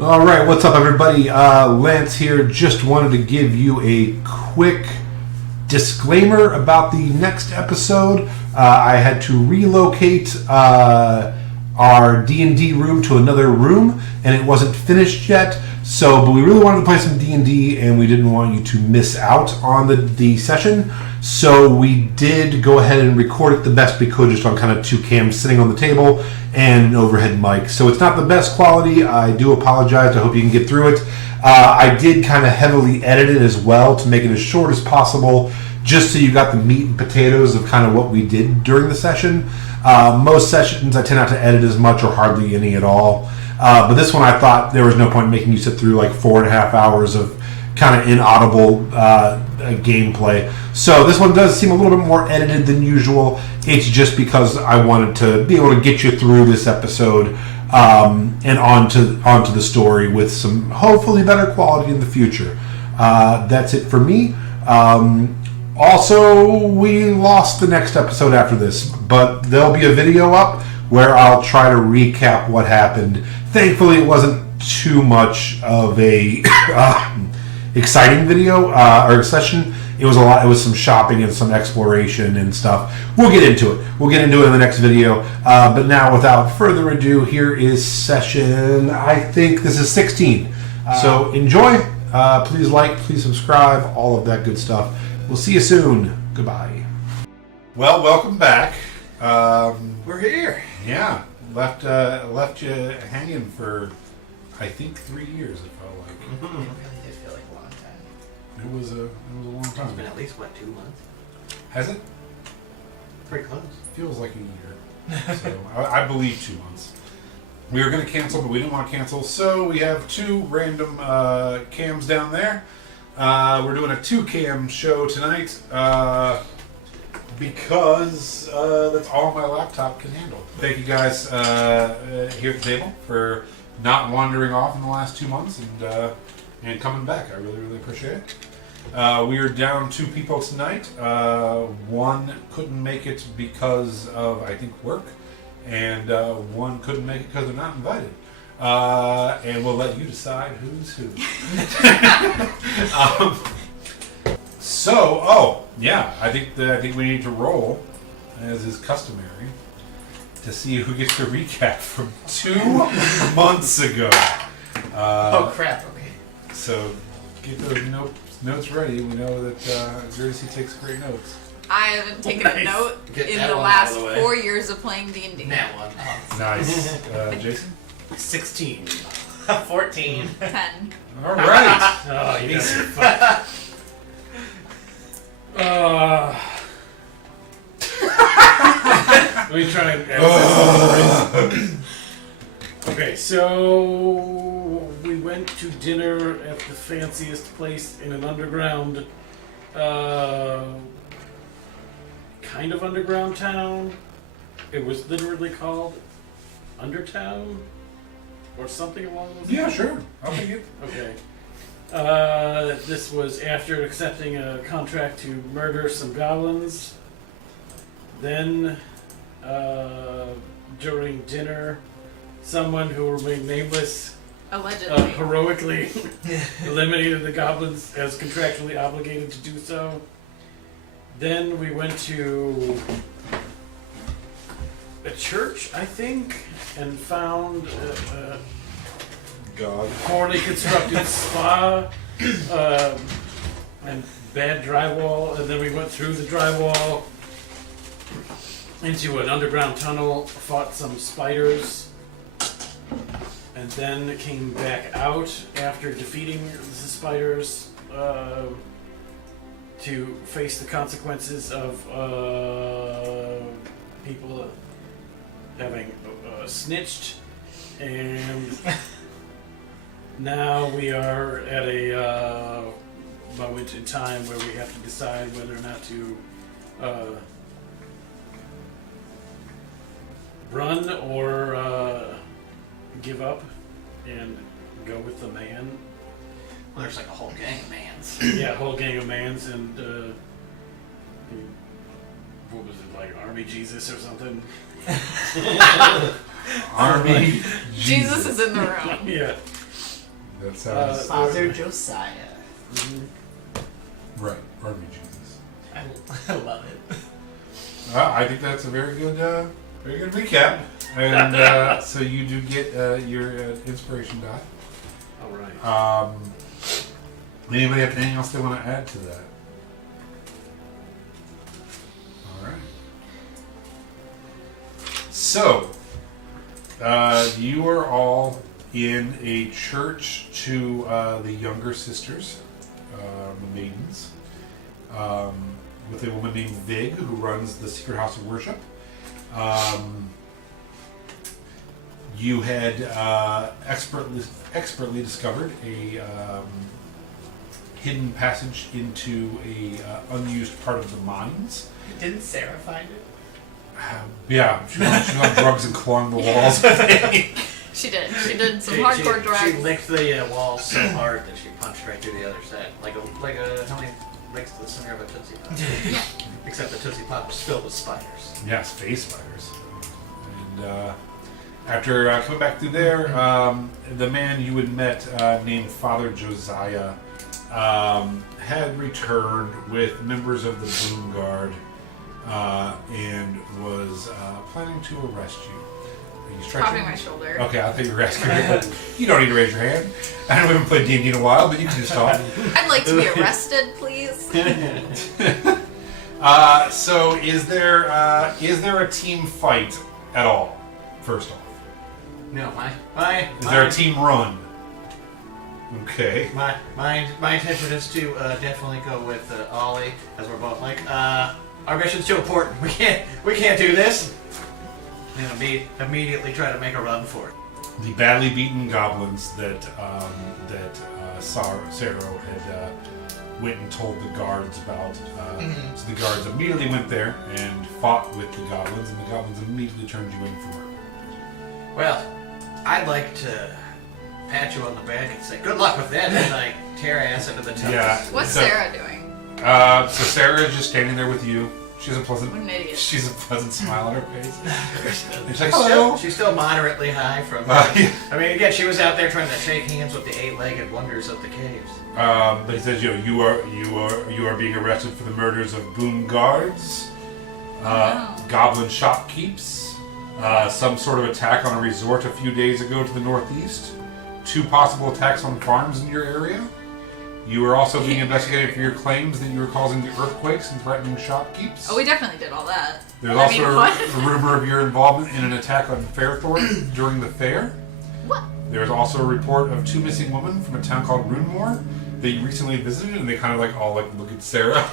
All right, what's up, everybody? Lance here. Just wanted to give you a quick disclaimer about the next episode. I had to relocate our D&D room to another room, and it wasn't finished yet. But we really wanted to play some D&D, and we didn't want you to miss out on the session. So we did go ahead and record it the best we could, just on kind of two cams sitting on the table and an overhead mic. So it's not the best quality. I do apologize. I hope you can get through it. I did kind of heavily edit it as well to make it as short as possible, just so you got the meat and potatoes of kind of what we did during the session. Most sessions I tend not to edit as much or hardly any at all. But this one I thought there was no point in making you sit through like 4.5 hours of kind of inaudible gameplay. So this one does seem a little bit more edited than usual. It's just because I wanted to be able to get you through this episode and onto the story with some hopefully better quality in the future. That's it for me. Also, we lost the next episode after this, but there'll be a video up where I'll try to recap what happened. Thankfully, it wasn't too much of a exciting video or session. It was a lot. It was some shopping and some exploration and stuff. We'll get into it. We'll get into it in the next video. But now, without further ado, here is session, I think this is 16. So enjoy. Please like, please subscribe, all of that good stuff. We'll see you soon. Goodbye. Well, welcome back. We're here. Yeah, left you hanging for, I think, 3 years. It felt like. Mm-hmm. It really did feel like a long time. It was a long time. It's been at least 2 months. Has it? Pretty close. Feels like a year. So I believe 2 months. We were going to cancel, but we didn't want to cancel, so we have two random cams down there. We're doing a 2-cam show tonight. Because that's all my laptop can handle. Thank you guys here at the table for not wandering off in the last 2 months and coming back. I really, really appreciate it. We are down 2 people tonight. One couldn't make it because of, I think, work, and one couldn't make it because they're not invited. And we'll let you decide who's who. I think we need to roll, as is customary, to see who gets the recap from 2 months ago. Oh crap! Okay. So get those notes ready. We know that Gracie takes great notes. I haven't taken a note Get in that the one last out of the way. 4 years of playing D&D. That one. Oh. Nice, Jason. 16. 14. 10. All right. Oh, you guys are Let me try and Okay, so we went to dinner at the fanciest place in an underground, kind of underground town. It was literally called Undertown, or something along those lines. Yeah, sure. I'll take it. Okay. This was after accepting a contract to murder some goblins. Then, during dinner, someone who remained nameless Allegedly. heroically eliminated the goblins as contractually obligated to do so. Then we went to a church, I think, and found God. poorly constructed spa and bad drywall, and then we went through the drywall into an underground tunnel, fought some spiders, and then came back out after defeating the spiders to face the consequences of people having snitched, and now we are at a moment in time where we have to decide whether or not to run or give up and go with the man. Well, there's like a whole gang of mans. Yeah, a whole gang of mans, and what was it, like Army Jesus or something? Army Jesus is in the room. Yeah. That sounds Father Josiah. right. Pardon me, Jesus. I love it. I think that's a very good recap. And so you do get your inspiration die. All right. Anybody have anything else they want to add to that? All right. So, you are all in a church to the younger sisters, the maidens, with a woman named Vig who runs the secret house of worship. You had expertly discovered a hidden passage into a unused part of the mines. Didn't Sarah find it? Yeah, she was on drugs and clawing the walls. She did. She did some hardcore drugs. She licked the wall so hard that she punched right through the other side. Like a how many licks to the center of a Tootsie Pop? Yeah. Except the Tootsie Pop was filled with spiders. Yeah, space spiders. And after coming back through there, the man you had met named Father Josiah had returned with members of the Boom Guard and was planning to arrest you. Are you stretching? Popping my shoulder. Okay, I thought you were asking me. You don't need to raise your hand. I know we haven't played D&D in a while, but you can just talk. I'd like to be arrested, please. So is there a team fight at all? First off, No, is there a team run? Okay. My intention is to definitely go with Ollie, as we're both like, our mission's too important. We can't do this. And immediately try to make a run for it. The badly beaten goblins that Sarah had went and told the guards about. So the guards immediately went there and fought with the goblins, and the goblins immediately turned you in for murder. Well, I'd like to pat you on the back and say, good luck with that, and I tear ass into the tunnels. Yeah. What's So- Sarah doing? So Sarah is just standing there with you. She's a pleasant. What an idiot. She's a pleasant smile on her face. And she's like, hello. She's still moderately high from. Yeah. I mean, again, she was out there trying to shake hands with the eight-legged wonders of the caves. But he says, you are being arrested for the murders of Boom Guards, Goblin Shopkeeps, some sort of attack on a resort a few days ago to the northeast, 2 possible attacks on farms in your area. You are also being investigated for your claims that you were causing the earthquakes and threatening shopkeeps. Oh, we definitely did all that. There's I also mean, what? a rumor of your involvement in an attack on Fairthorn during the fair. What? There's also a report of 2 missing women from a town called Runemore that you recently visited, and they kind of look at Sarah.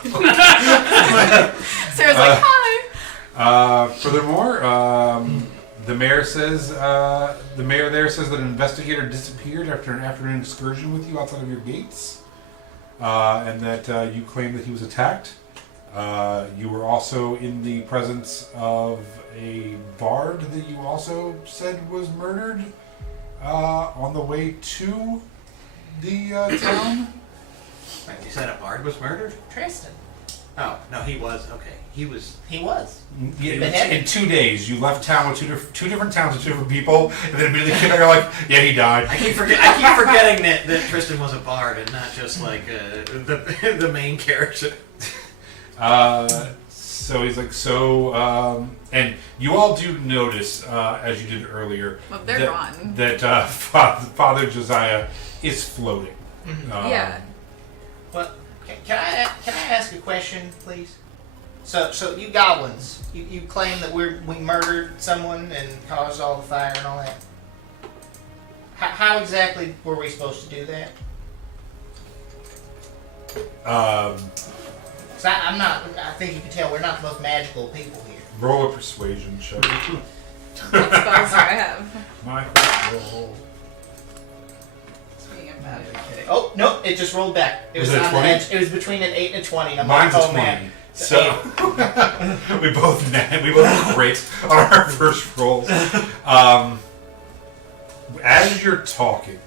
Sarah's like, hi. Furthermore, the mayor there says that an investigator disappeared after an afternoon excursion with you outside of your gates, and that you claim that he was attacked. You were also in the presence of a bard that you also said was murdered on the way to the town. Wait, you said a bard was murdered? Tristan. Oh, no, he was. Okay. He was. In 2 days, you left town with two different towns with 2 different people, and then immediately came back. You're like, yeah, he died. I keep forgetting that Tristan was a bard and not just like the main character. So he's like, and you all do notice, as you did earlier, Well, they're gone. that Father Josiah is floating. Yeah. Well, can I ask a question, please? So you goblins, you claim that we murdered someone and caused all the fire and all that. How exactly were we supposed to do that? 'Cause I'm not. I think you can tell we're not the most magical people here. Roll a persuasion check. What spells do I have? My first roll. Speaking of bad. Oh no! It just rolled back. It Was was it a on the 20? edge. It was between an 8 and a 20. And I'm Mine's like, a oh 20. man. So we both crit on our first rolls. As you're talking,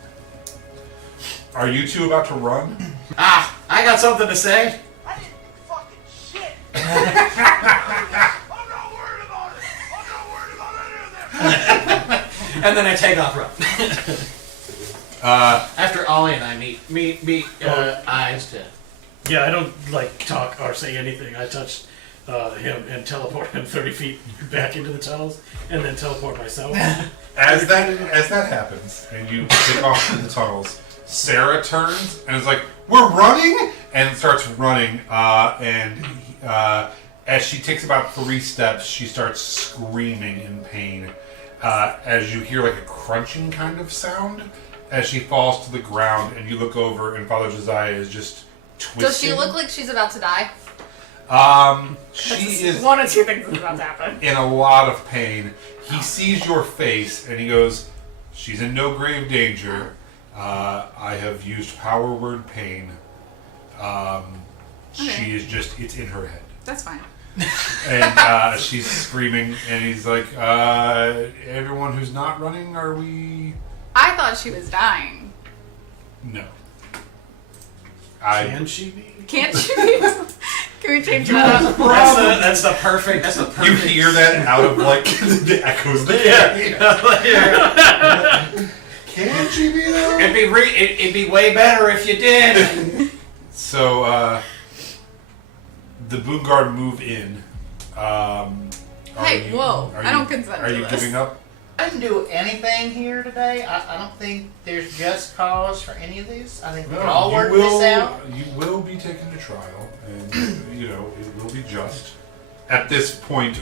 are you two about to run? Ah, I got something to say. I didn't fucking shit. I'm not worried about it. I'm not worried about any of that. And then I take off running. After Ollie and I meet eyes to. Yeah, I don't talk or say anything. I touch him and teleport him 30 feet back into the tunnels, and then teleport myself. As that happens, and you take off through the tunnels, Sarah turns and is like, "We're running!" and starts running. As she takes about 3 steps, she starts screaming in pain. As you hear like a crunching kind of sound as she falls to the ground, and you look over, and Father Josiah is just twisting. Does she look like she's about to die? She is One of two things is about to happen. in a lot of pain. He sees your face and he goes, "She's in no grave danger. I have used power word pain. She is just, it's in her head." That's fine. And she's screaming, and he's like, "Everyone who's not running, are we?" I thought she was dying. No. Can she be? Can't she be? Can we change that up? That's the perfect. You hear that out of like the echoes of the Can she be though? It'd be way better if you did. So, the Boon Guard move in. Hey, whoa. I don't consent Are to you this. giving up? I didn't do anything here today. I don't think there's just cause for any of this. I think we can all work this out. You will be taken to trial, and it will be just. At this point,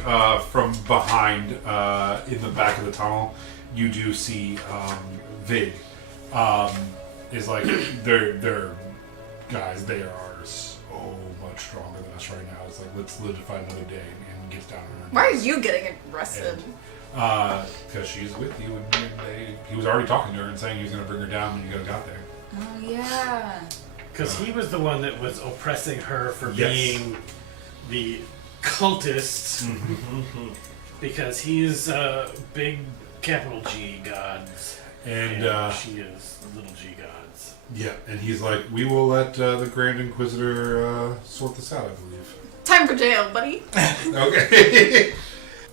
from behind, in the back of the tunnel, you do see Vig. Is like they're guys. They are so much stronger than us right now. It's like, let's live to fight another day, and gets down on her Why are knees. you getting arrested? Because she's with you, and he was already talking to her and saying he was going to bring her down when you guys got there. Oh, yeah. Because he was the one that was oppressing her for Yes. being the cultist. Because he's big capital G gods. And she is little g gods. yeah, and he's like, "We will let the Grand Inquisitor sort this out, I believe." Time for jail, buddy. Okay.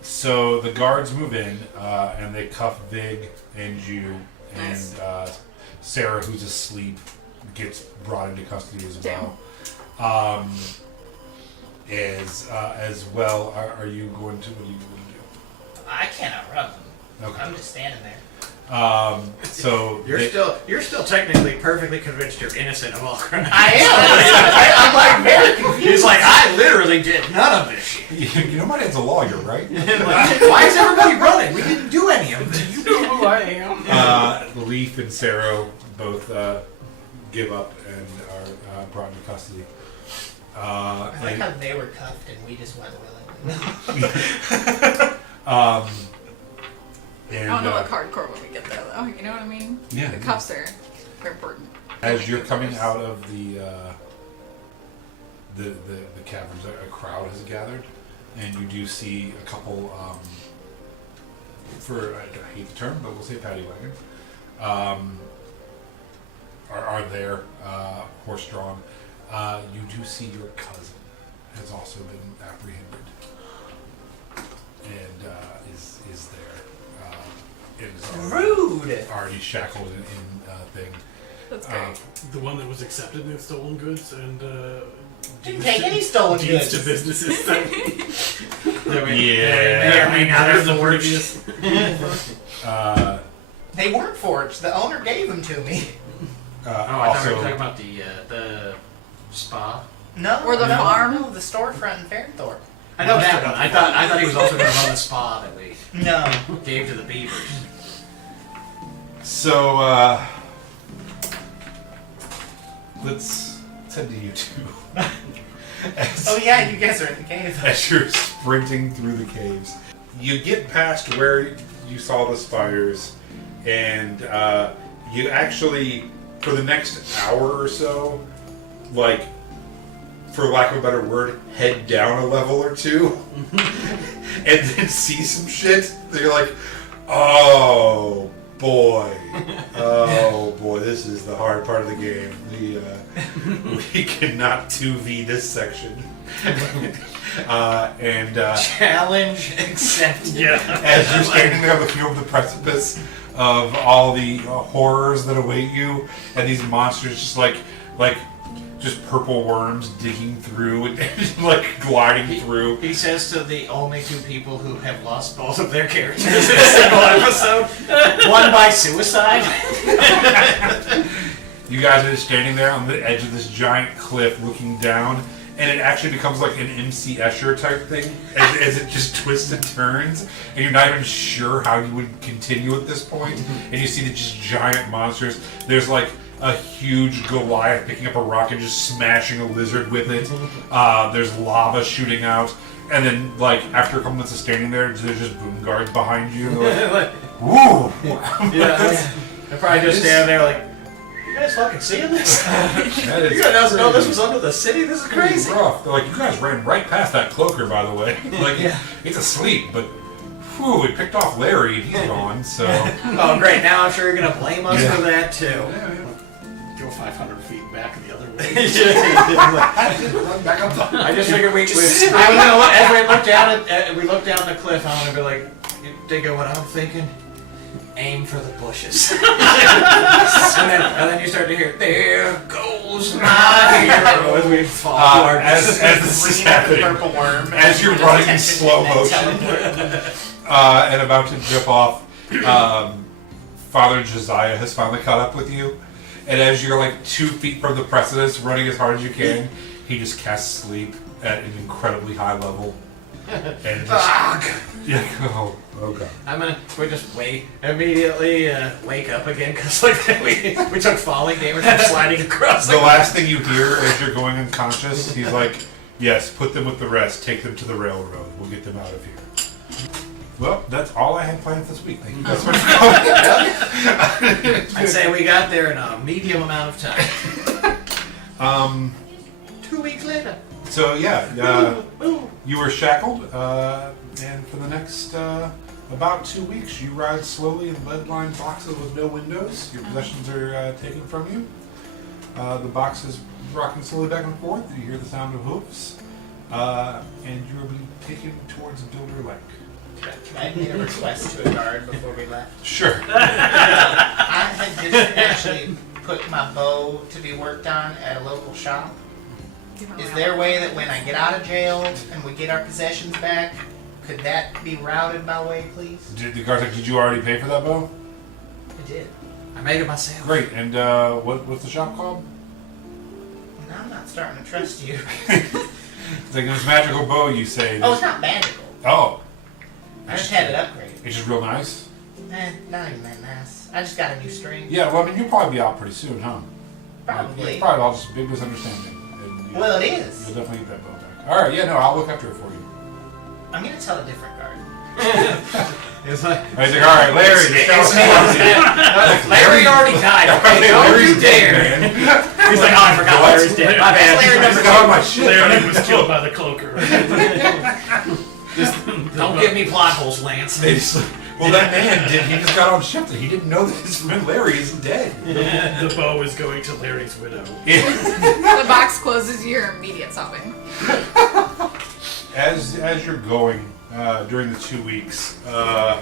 So the guards move in, and they cuff Vig and you, Nice. and Sarah, who's asleep, gets brought into custody as Damn. well. As well, are you going to? What are you going to I cannot run them. do? Okay. I'm just standing there. So You're still technically perfectly convinced you're innocent of all crimes. I am. I'm like very confused. He's like, I literally did none of this shit. you know my dad's a lawyer, right? Like, why is everybody running? We didn't do any of this. You know who I am. Leaf and Sarah both give up and are brought into custody. I like how they were cuffed and we just went willingly. And, I don't know what hardcore when we get there, though. You know what I mean? Yeah. The cuffs are important. as you're coming out of the caverns, a crowd has gathered, and you do see a couple. I hate the term, but we'll say paddy wagon. Are there horse-drawn? You do see your cousin has also been apprehended and is there. It is Rude. already shackled in thing. That's great. The one that was accepted in stolen goods and Didn't take any stolen deeds to goods. businesses thing. Yeah. I mean, now There's there's the the word. They weren't forged. The owner gave them to me. Oh, I thought we were also, talking about the spa. No. Or the no, farm? No, the storefront in Fairthorpe. I know that one. I thought he was also going to run the spa that we No. gave to the beavers. so let's head to you two. Oh yeah, you guys are in the cave. As you're sprinting through the caves, you get past where you saw the spiders, and you actually, for the next hour or so, like, for lack of a better word, head down a level or two, and then see some shit that you're like, oh boy, this is the hard part of the game. We cannot 2v this section. And Challenge accepted. Yeah. as you're standing there on the field of the precipice, of all the horrors that await you, and these monsters just like just purple worms digging through and like gliding through. He says to the only two people who have lost both of their characters in a single episode, one by suicide. You guys are just standing there on the edge of this giant cliff looking down, and it actually becomes like an MC Escher type thing as it just twists and turns, and you're not even sure how you would continue at this point. And you see the just giant monsters. There's like a huge Goliath picking up a rock and just smashing a lizard with it. There's lava shooting out, and then like after a couple minutes of standing there, there's just boom guards behind you. They're like, woo! Yeah, I probably just stand there like, you guys fucking seeing this? That is You guys know this crazy. was under the city? This is Pretty crazy. rough. They're like, you guys ran right past that cloaker, by the way. Like, it's asleep, but whew, it picked off Larry and he's gone, so. Oh, great. Now I'm sure you're going to blame us for that, too. Go 500 feet back the other way. I just figured we as we look down we look down the cliff, I'm gonna be like, you think of what I'm thinking? Aim for the bushes. and then you start to hear, there goes my hero as we fall forward. As this is happening, Purple worm. as you're running in slow motion and about to jump off, Father Josiah has finally caught up with you. And as you're like 2 feet from the precipice, running as hard as you can, he just casts sleep at an incredibly high level. And just, yeah, oh god. We just immediately wake up again because like we took falling damage from sliding across. The last thing you hear as you're going unconscious, he's like, yes, put them with the rest, take them to the railroad, we'll get them out of here. Well, that's all I had planned this week. Thank you guys so much for coming. I'd say we got there in a medium amount of time. 2 weeks later. So yeah, you were shackled, and for the next about 2 weeks, you ride slowly in lead-lined boxes with no windows. Your possessions are taken from you. The box is rocking slowly back and forth. You hear the sound of hooves, and you will be taken towards Gildar Lanc. Can I make a request to a guard before we left? Sure. I had just actually put my bow to be worked on at a local shop. Is there a way that when I get out of jail and we get our possessions back, could that be routed my way, please? The guard's like, did you already pay for that bow? I did. I made it myself. Great. And what's the shop called? Now I'm not starting to trust you. It's like this magical bow you say. Oh, it's not magical. Oh, I just had it upgraded. it's just real nice. Not even that nice. I just got a new string. Yeah, well, I mean, you'll probably be out pretty soon, huh? Probably. It's probably all just a big misunderstanding. And, Well, it is. You'll definitely get that bow back. All right, yeah, no, I'll look after it for you. I'm gonna tell a different guard. It's like, He's like, all right, Larry, the show's Larry already died. Okay, don't you Larry's dead, dare. man. He's like, oh, I forgot Larry's dead. My bad. Larry I forgot my shit. Larry was killed by the cloaker. Don't give me plot holes, Lance. They just- well, that man did. He just got on shift and he didn't know that his friend Larry is dead. The bow is going to Larry's widow. The box closes your immediate stopping. As you're going during the 2 weeks, The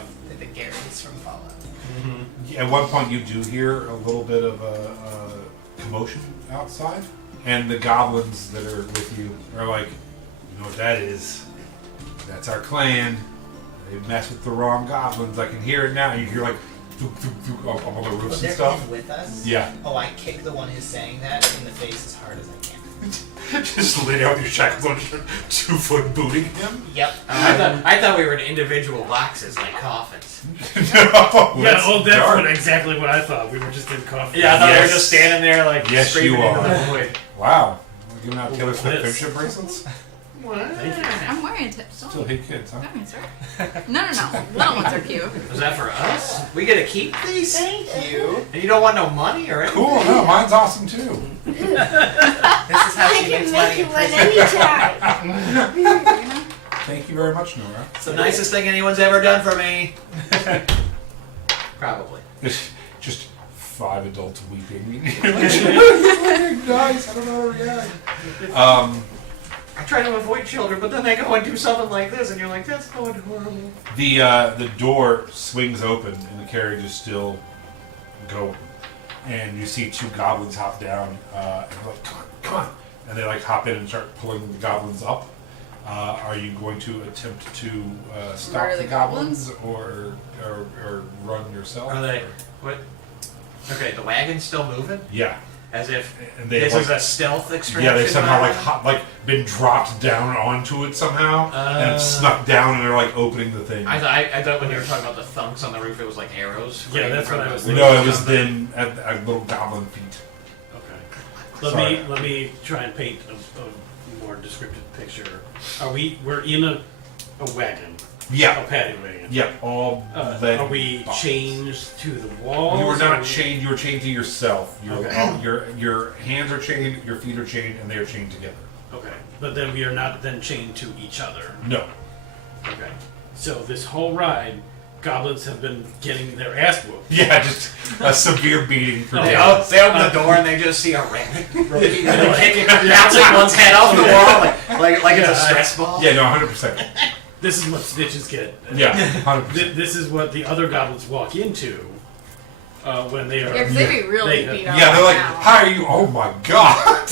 Garys from Fallout. at one point you do hear a little bit of a commotion outside, and the goblins that are with you are like, you know what that is? That's our clan. They mess with the wrong goblins. I can hear it now. And you hear like dook, dook, dook, up on the roofs Was and there stuff. one with us? Yeah. Oh, I kick the one who's saying that in the face as hard as I can. Just lay down with your shackles on, 2 foot booting him. Yep. I thought we were in individual boxes like coffins. No, Yeah, that's well, that's dark. exactly what I thought. We were just in coffee. Yeah, I thought we were Yes. just standing there like Yes, screaming you into are. the void. Wow. We're giving out Taylor What's Swift this? friendship bracelets? Thank you. I'm wearing tips. Still hate kids, huh? That means right. No. Little ones are cute. Was that for us? We get to keep these? Thank you. And you don't want no money or anything? Cool, no, mine's awesome too. This is how she makes money in prison. anytime. Thank you very much, Nora. It's the nicest thing anyone's ever done for me. Probably. Just 5 adults weeping. Guys, I don't know how to react. I try to avoid children, but then they go and do something like this, and you're like, that's going horrible. The door swings open and the carriage is still going, and you see two goblins hop down and they're like, come on, and they like hop in and start pulling the goblins up. Are you going to attempt to stop Murder the the goblins or run yourself? Are they? What? Okay, the wagon's still moving? Yeah. As if And they this like, is a stealth extraction. yeah, they somehow wagon? been dropped down onto it somehow and it's snuck down and they're like opening the thing. I thought when you were talking about the thunks on the roof, it was like arrows. Yeah, that's what I was thinking. No, it was them at little goblin feet. Okay. Let me try and paint a more descriptive picture. We're in a wagon. Yeah. A paddy wagon. Yep, all lead Are we boxes. chained to the walls? You were not or- chained. You were chained to yourself. Okay. Your hands are chained. Your feet are chained, and they are chained together. Okay, but then we are not then chained to each other. No. Okay, so this whole ride, goblins have been getting their ass whooped. Yeah, just a severe beating for They, days. they open the door and they just see a rabbit bouncing one's head off the wall like it's a stress ball. Yeah, no, 100%. This is what snitches get. Yeah, 100%. This is what the other goblins walk into when they are. Yeah, because they'd be really they- beat up. Yeah, they're like, now. "Hi, are you? Oh my god!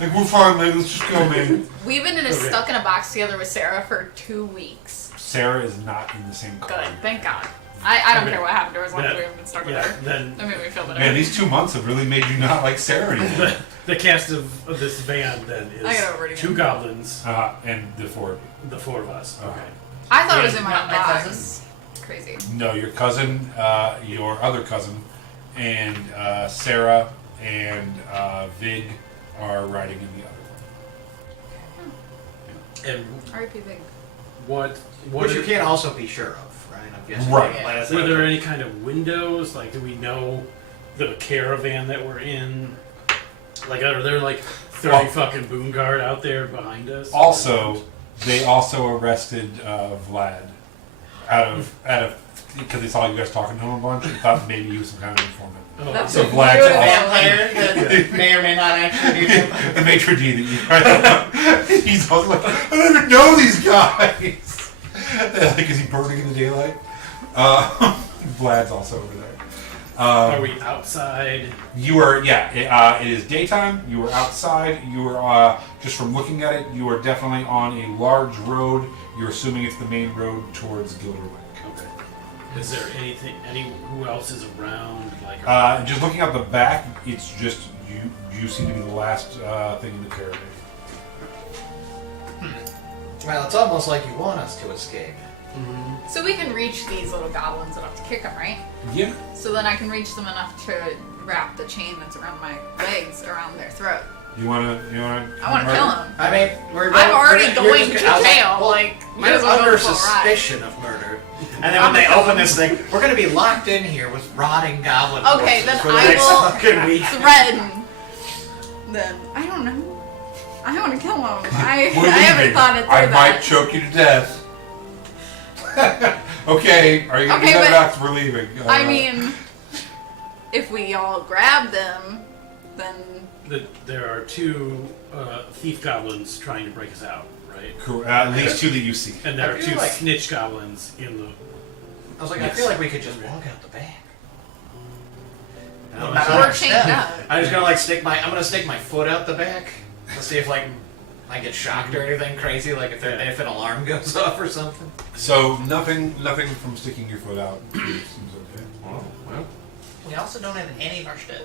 Like we're fine, man. Let's just go, man." We've been stuck in a box together with Sarah for 2 weeks. Sarah is not in the same car. Good, thank God. I don't Okay. care what happened to her as long as That- we haven't been stuck with Yeah, her. then That made me feel better. Man, these 2 months have really made you not like Sarah anymore. the cast of this van then I got over it is again. 2 goblins, And the four. the 4 of us. Okay. I thought it Yeah, was in my not own my box. cousin. Crazy. No, your cousin, your other cousin, and Sarah and Vig are riding in the other one. And R.I.P. Big. what Which you are- can't also be sure of, right? I'm guessing. Right. Yeah. were there any kind of windows? Like, do we know the caravan that we're in? Like, are there like 30 Well- fucking boom guard out there behind us? Also, they also arrested Vlad out of because they saw you guys talking to him a bunch and thought maybe he was some kind of informant. Oh, That's So a Vlad's beautiful- Vampire that may or may not actually be a vampire. The maitre d' that you he's always like, I don't even know these guys. Like, is he burning in the daylight? Vlad's also over there. are we outside? You are, yeah. It is daytime. You are outside. You are just from looking at it. You are definitely on a large road. You're assuming it's the main road towards Gildar. Okay. Is there anything? Who else is around? Like, Just looking at the back, it's just you. You seem to be the last thing in the caravan. Well, it's almost like you want us to escape. So we can reach these little goblins enough to kick them, right? Yeah. So then I can reach them enough to wrap the chain that's around my legs around their throat. You wanna? I want to kill them. I mean, we're I'm already you're going to just gonna- jail. well, Like, might you're as well go under for a ride. suspicion of murder. And then when they open this thing, we're going to be locked in here with rotting goblin Okay, corpses then for the I next will fucking week. threaten. Then I don't know. I want to kill them. I We're haven't leaving. thought it through I that. might choke you to death. Okay, are you gonna Okay, do that but- or not? We're leaving. I mean, if we all grab them, then there are 2 thief goblins trying to break us out, right? cool. At least 2 that you see. And there I are feel 2 like- snitch goblins in the. I was like, Yes. I feel like we could just walk out the back. Oh, I'm we're chained up. I'm just gonna like I'm gonna stick my foot out the back. Let's see if like I get shocked or anything crazy, like if an alarm goes off or something. So nothing from sticking your foot out. Seems okay. Oh, well. We also don't have any of our stuff.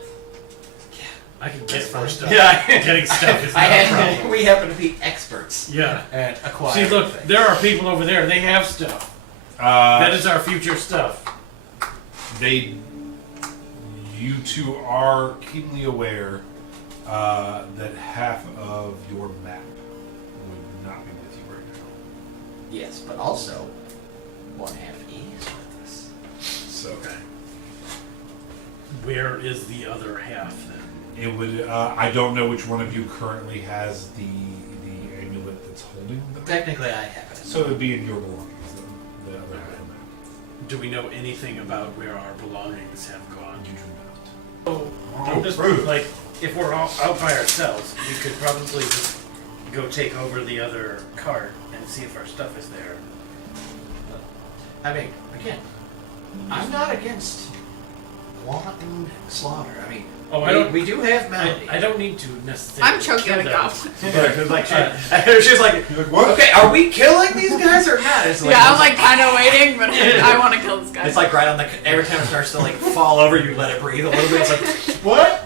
I can get That's fine. first stuff. Yeah. Getting stuff is not a problem. We happen to be experts Yeah. at acquiring See, look, things. there are people over there. They have stuff. That is our future stuff. You 2 are keenly aware that half of your map would not be with you right now. Yes, but also one half is with us. So Where is the other half then? it would. I don't know which one of you currently has the amulet that's holding the map. Technically, I have it. So it would be in your belongings. The other half of the map. Do we know anything about where our belongings have gone? You do not. I'm just like, if we're all out by ourselves, we could probably just go take over the other cart and see if our stuff is there. I mean, again, I'm not against wanton slaughter. I mean, Oh, I don't. we do have Melody. I don't need to necessarily. I'm choking kill on a them. goblin. Like she's like, What? okay, are we killing these guys or not? It's Yeah, I'm like kind of waiting, but I want to kill this guy. it's like right on the. Every time it starts to like fall over, you let it breathe a little bit. It's like, what?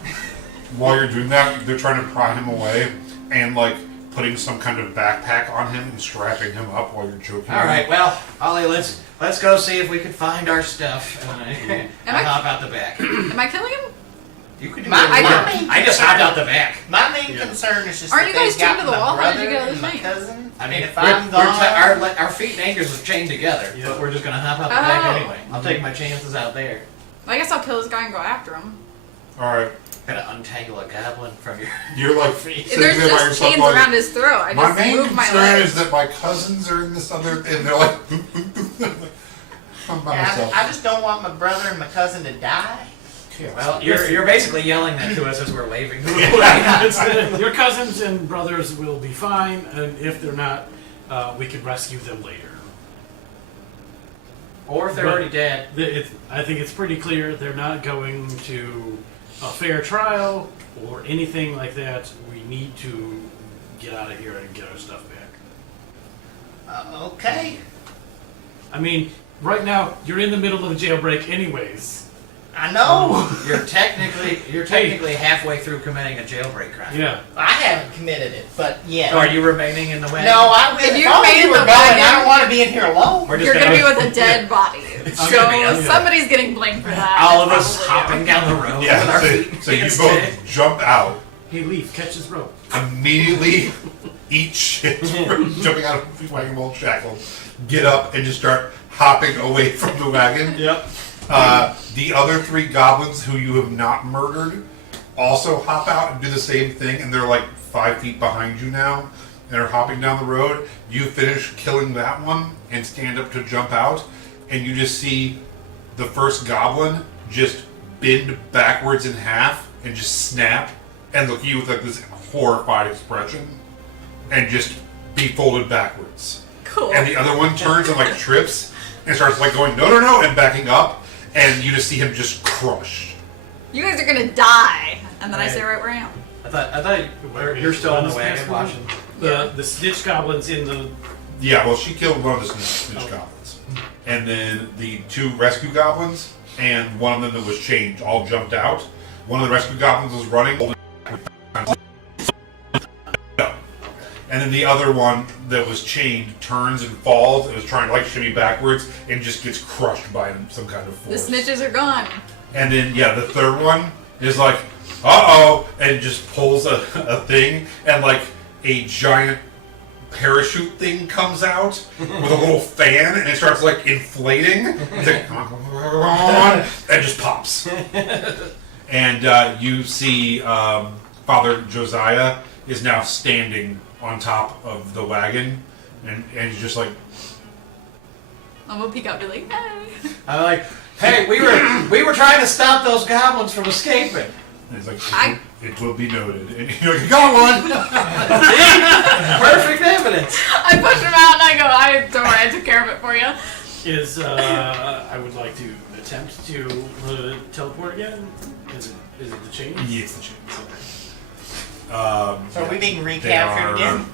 While you're doing that, they're trying to pry him away and like putting some kind of backpack on him and strapping him up while you're choking. All him. right, well, Ollie, let's go see if we can find our stuff. And I hop out the back. Am I killing him? You could do My- it. my main I just hopped out the back. My main Yeah. concern is just Aren't that you guys they've got chained to the my wall? How did you brother get out of and this my thing? cousin. I mean, and if I'm gone, our feet and ankles are chained together, Yeah. but we're just gonna hop out the back Oh. anyway. I'll take my chances out there. I guess I'll kill this guy and go after him. All right. Gotta untangle a goblin from your You're like feet. sitting There's there by just yourself chains going, around his throat. I my just main move my concern legs. is that my cousins are in this other, and they're like, I'm by yeah, myself. I just don't want my brother and my cousin to die. Well, you're basically yelling that to us as we're waving. Your cousins and brothers will be fine, and if they're not, we can rescue them later. Or if they're But already dead. I think it's pretty clear they're not going to a fair trial or anything like that. We need to get out of here and get our stuff back. Okay. I mean, right now you're in the middle of a jailbreak, anyways. I know. You're technically halfway through committing a jailbreak crime. Yeah. I haven't committed it, but yeah. Are you remaining in the way? No, I will. If If you only made you were the going, I wagon- don't want to be in here alone. We're just You're gonna be gonna with a dead body. So gonna be- somebody's getting blamed for that. all of us Probably. hopping down the road with Yeah, our so, feet. so you against both it. jump out, Hey, Leaf, catch this rope. immediately eat shit from jumping out of the wagon while shackled, get up and just start hopping away from the wagon. Yep. The other three goblins who you have not murdered also hop out and do the same thing, and they're like 5 feet behind you now, and are hopping down the road. You finish killing that one and stand up to jump out, and you just see the first goblin just bend backwards in half and just snap and look at you with like this horrified expression and just be folded backwards. Cool. And the other one turns and like trips and starts like going no and backing up, and you just see him just crushed. You guys are gonna die, and then I Right. stay right where I am. I thought you're still in the wagon watching. The snitch goblins in the. Yeah, well, she killed one of the snitch goblins, and then the two rescue goblins and one of them that was chained all jumped out. One of the rescue goblins was running, and then the other one that was chained turns and falls and is trying to like shimmy backwards and just gets crushed by some kind of The force. snitches are gone. And then, yeah, the third one is like, uh-oh, and just pulls a thing, and like a giant parachute thing comes out with a little fan, and it starts like inflating. It's like, and just pops. And you see Father Josiah is now standing on top of the wagon, and he's just like, I'm gonna peek out and be like, hey. I'm like, hey, we were trying to stop those goblins from escaping. and he's like, it will be noted. And you're like, got one! Perfect evidence. I push him out and I go, don't worry, I took care of it for you. I would like to attempt to teleport again. Is it the chain? Yes, the chains. So are we being They recaptured are, again?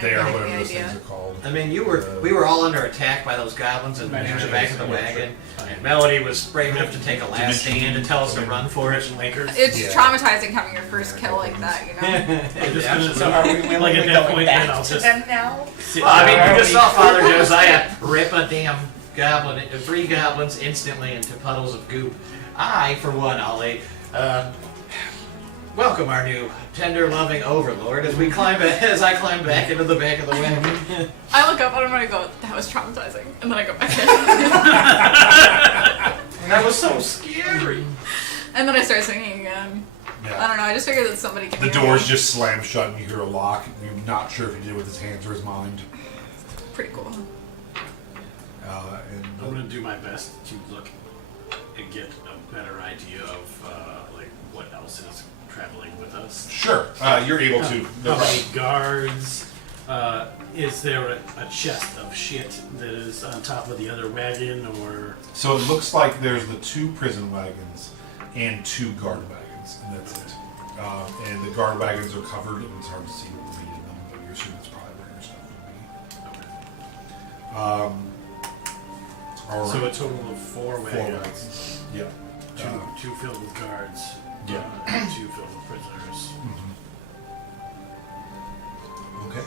they are I have whatever no those idea. things are called. I mean, we were all under attack by those goblins in the back of the wagon, and Melody was brave enough to take a last stand and tell us to run for it. It's Yeah. traumatizing having your first kill like that, you know? So are we willingly Like at that going point, back then I'll to just them now? Well, I mean, you just saw Father Josiah rip a damn goblin, 3 goblins instantly into puddles of goop. I, for one, Ollie, welcome our new tender, loving overlord as I climb back into the back of the wagon. I look up and I'm gonna go, that was traumatizing. And then I go back in. That was so scary. And then I start singing again. I Yeah. don't know, I just figured that somebody can The hear doors me. just slam shut and you hear a lock. You're not sure if he did it with his hands or his mind. Pretty cool. And I'm gonna do my best to look and get a better idea of like what else is traveling with us. sure, you're able to. How many guards? Is there a chest of shit that is on top of the other wagon, or? So it looks like there's the 2 prison wagons and 2 guard wagons, and that's it. And the guard wagons are covered, and it's hard to see what would be in them, but you're assuming it's probably where your stuff would be. All right. So a total of 4 4 wagons. wagons. Yeah. 2 filled with guards. Yeah. And 2 filled with prisoners. Okay.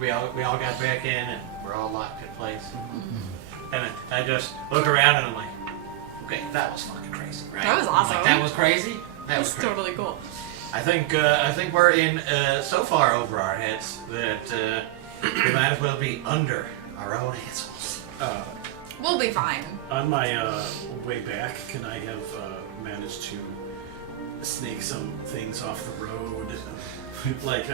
We all got back in and we're all locked in place. And I just look around and I'm like, okay, that was fucking crazy, right? That was awesome. Like, that was crazy. That was That's crazy. totally cool. I think we're in so far over our heads that we might as well be under our own assholes. We'll be fine. On my way back, can I have managed to snake some things off the road? Like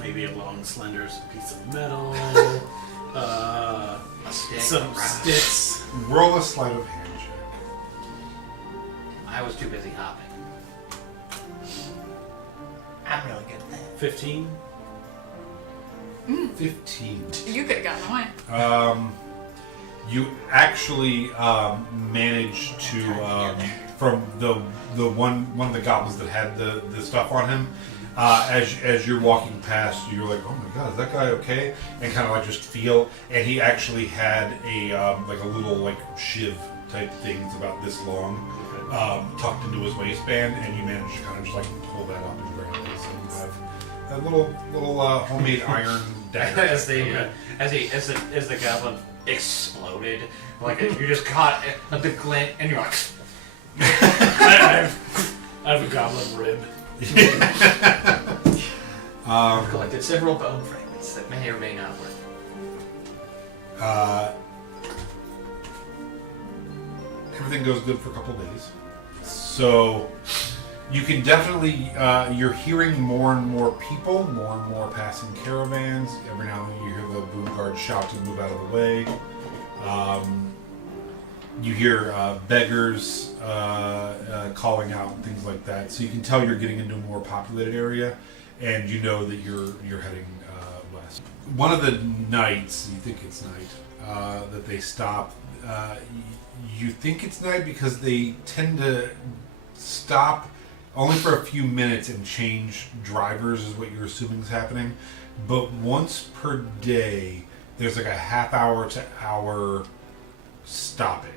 maybe a long, slender piece of metal, A stick, some a rock. sticks. Roll a sleight of hand check. I was too busy hopping. I'm really good at that. 15. 15. You could have gotten away. You actually managed to from the one of the goblins that had the stuff on him. As you're walking past, you're like, oh my god, is that guy okay? And kind of like just feel, and he actually had a like a little like shiv type thing. It's about this long, tucked into his waistband, and you managed to kind of just like pull that up and grab it. So you have a little homemade iron dagger. as the goblin exploded, like you just caught the glint, and you're like, I have a goblin rib. collected several bone fragments that may or may not work. Everything goes good for a couple days. So you can definitely, you're hearing more and more people, more and more passing caravans. Every now and then you hear the boom guards shout to move out of the way. You hear beggars calling out and things like that. So you can tell you're getting into a more populated area, and you know that you're heading west. One of the nights, you think it's night, that they stop. You think it's night because they tend to stop only for a few minutes and change drivers, is what you're assuming is happening. But once per day, there's like a half hour to hour stoppage.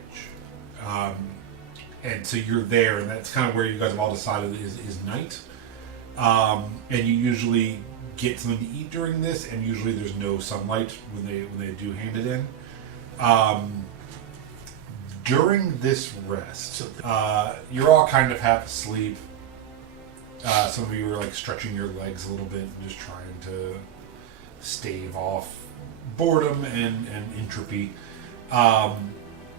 And so you're there, and that's kind of where you guys have all decided is night. And you usually get something to eat during this, and usually there's no sunlight when they do hand it in. During this rest, you're all kind of half asleep. Some of you are like stretching your legs a little bit and just trying to stave off boredom and entropy.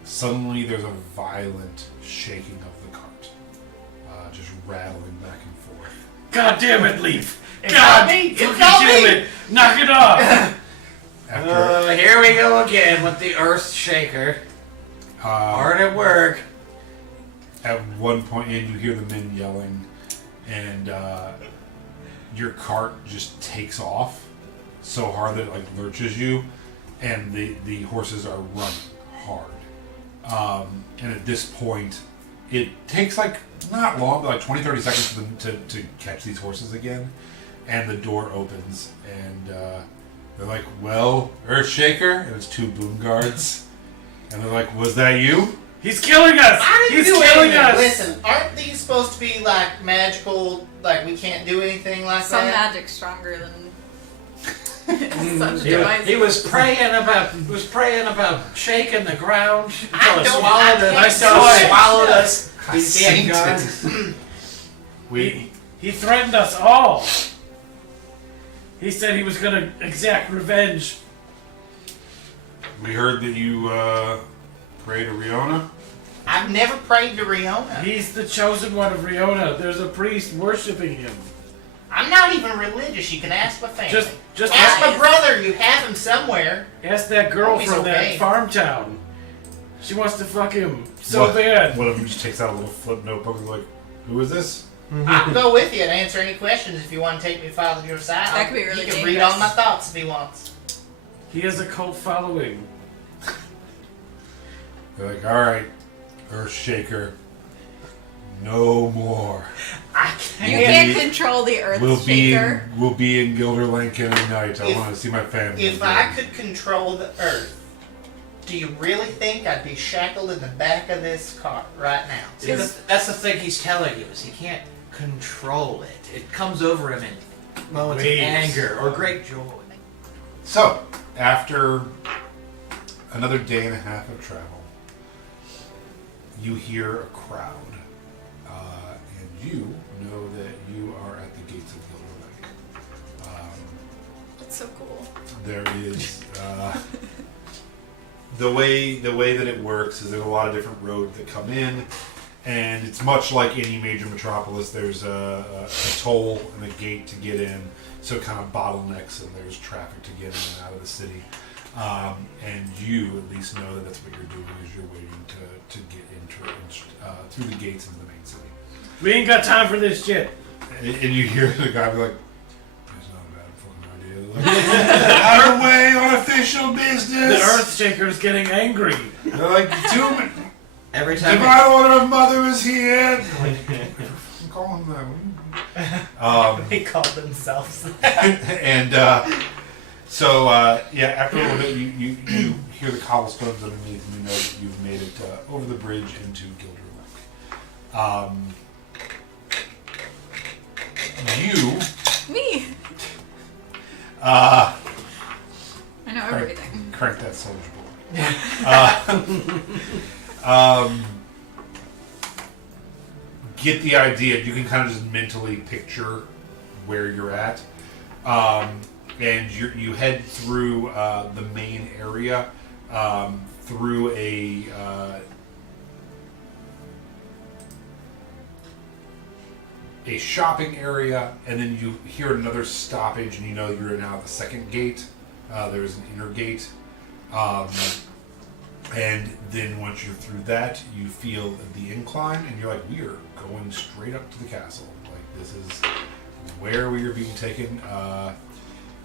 Suddenly there's a violent shaking of the cart, just rattling back and forth. God damn it, Leaf! It's God not me! It's fucking not damn me! it! Knock it off! After Here we go again with the Earth Shaker. Hard at work. at one point, and you hear the men yelling, and your cart just takes off so hard that it like lurches you, and the horses are running hard. And at this point, it takes like not long, but like 20-30 seconds for them to catch these horses again, and the door opens, and they're like, well, Earthshaker, and it's 2 boom guards, and they're like, was that you? He's killing us! I didn't He's do killing anything. us! Listen, aren't these supposed to be like magical? Like we can't do anything like Some that. magic's stronger than such devices. He was praying about shaking the ground. I Until it don't- swallowed I us. can't Until do it it. swallowed us. I These damn synced guns. it. He threatened us all! He said he was gonna exact revenge. We heard that you prayed to Riona. I've never prayed to Riona. He's the chosen one of Riona. There's a priest worshiping him. I'm not even religious. You can ask my family. Just ask my Guys. brother. You have him somewhere. ask that girl He's from okay. that farm town. She wants to fuck him so What- bad. One of them just takes out a little flip notebook and is like, who is this? I can go with you and answer any questions if you want to take me Father your side. That could be really He can dangerous. read all my thoughts if he wants. He has a cult following. They're like, all right, Earthshaker, no more. I You can't. can't control the Earth We'll Shaker. be in Gildar Lanc any night. I If- want to see my family. If again. I could control the Earth, do you really think I'd be shackled in the back of this car right now? See, that's the thing he's telling you is he can't control it. It comes over him in moments Waves. of anger or great joy. So, after another day and a half of travel, you hear a crowd, and you know that you are at the gates of Gildar Lanc. That's so cool. There is the way that it works is there's a lot of different roads that come in, and it's much like any major metropolis. There's a toll and a gate to get in, so it kind of bottlenecks, and there's traffic to get in and out of the city. And you at least know that that's what you're doing is you're waiting to get through the gates into the main city. We ain't got time for this shit. And you hear the guy be like, "That's not a bad fucking idea." Like, out of the way on official business. The Earthshaker's getting angry. They're like, Every time. divine order of mother is here. I'm calling them. They called themselves And so after a little bit, you hear the cobblestones underneath, and you know that you've made it over the bridge into Gildar Lanc. Me. I I know everything. crank that soldier boy. Get the idea. You can kind of just mentally picture where you're at, and you head through the main area, through a shopping area, and then you hear another stoppage, and you know you're now at the second gate. There's an inner gate. And then once you're through that, you feel the incline, and you're like, we are going straight up to the castle. Like, this is where we are being taken.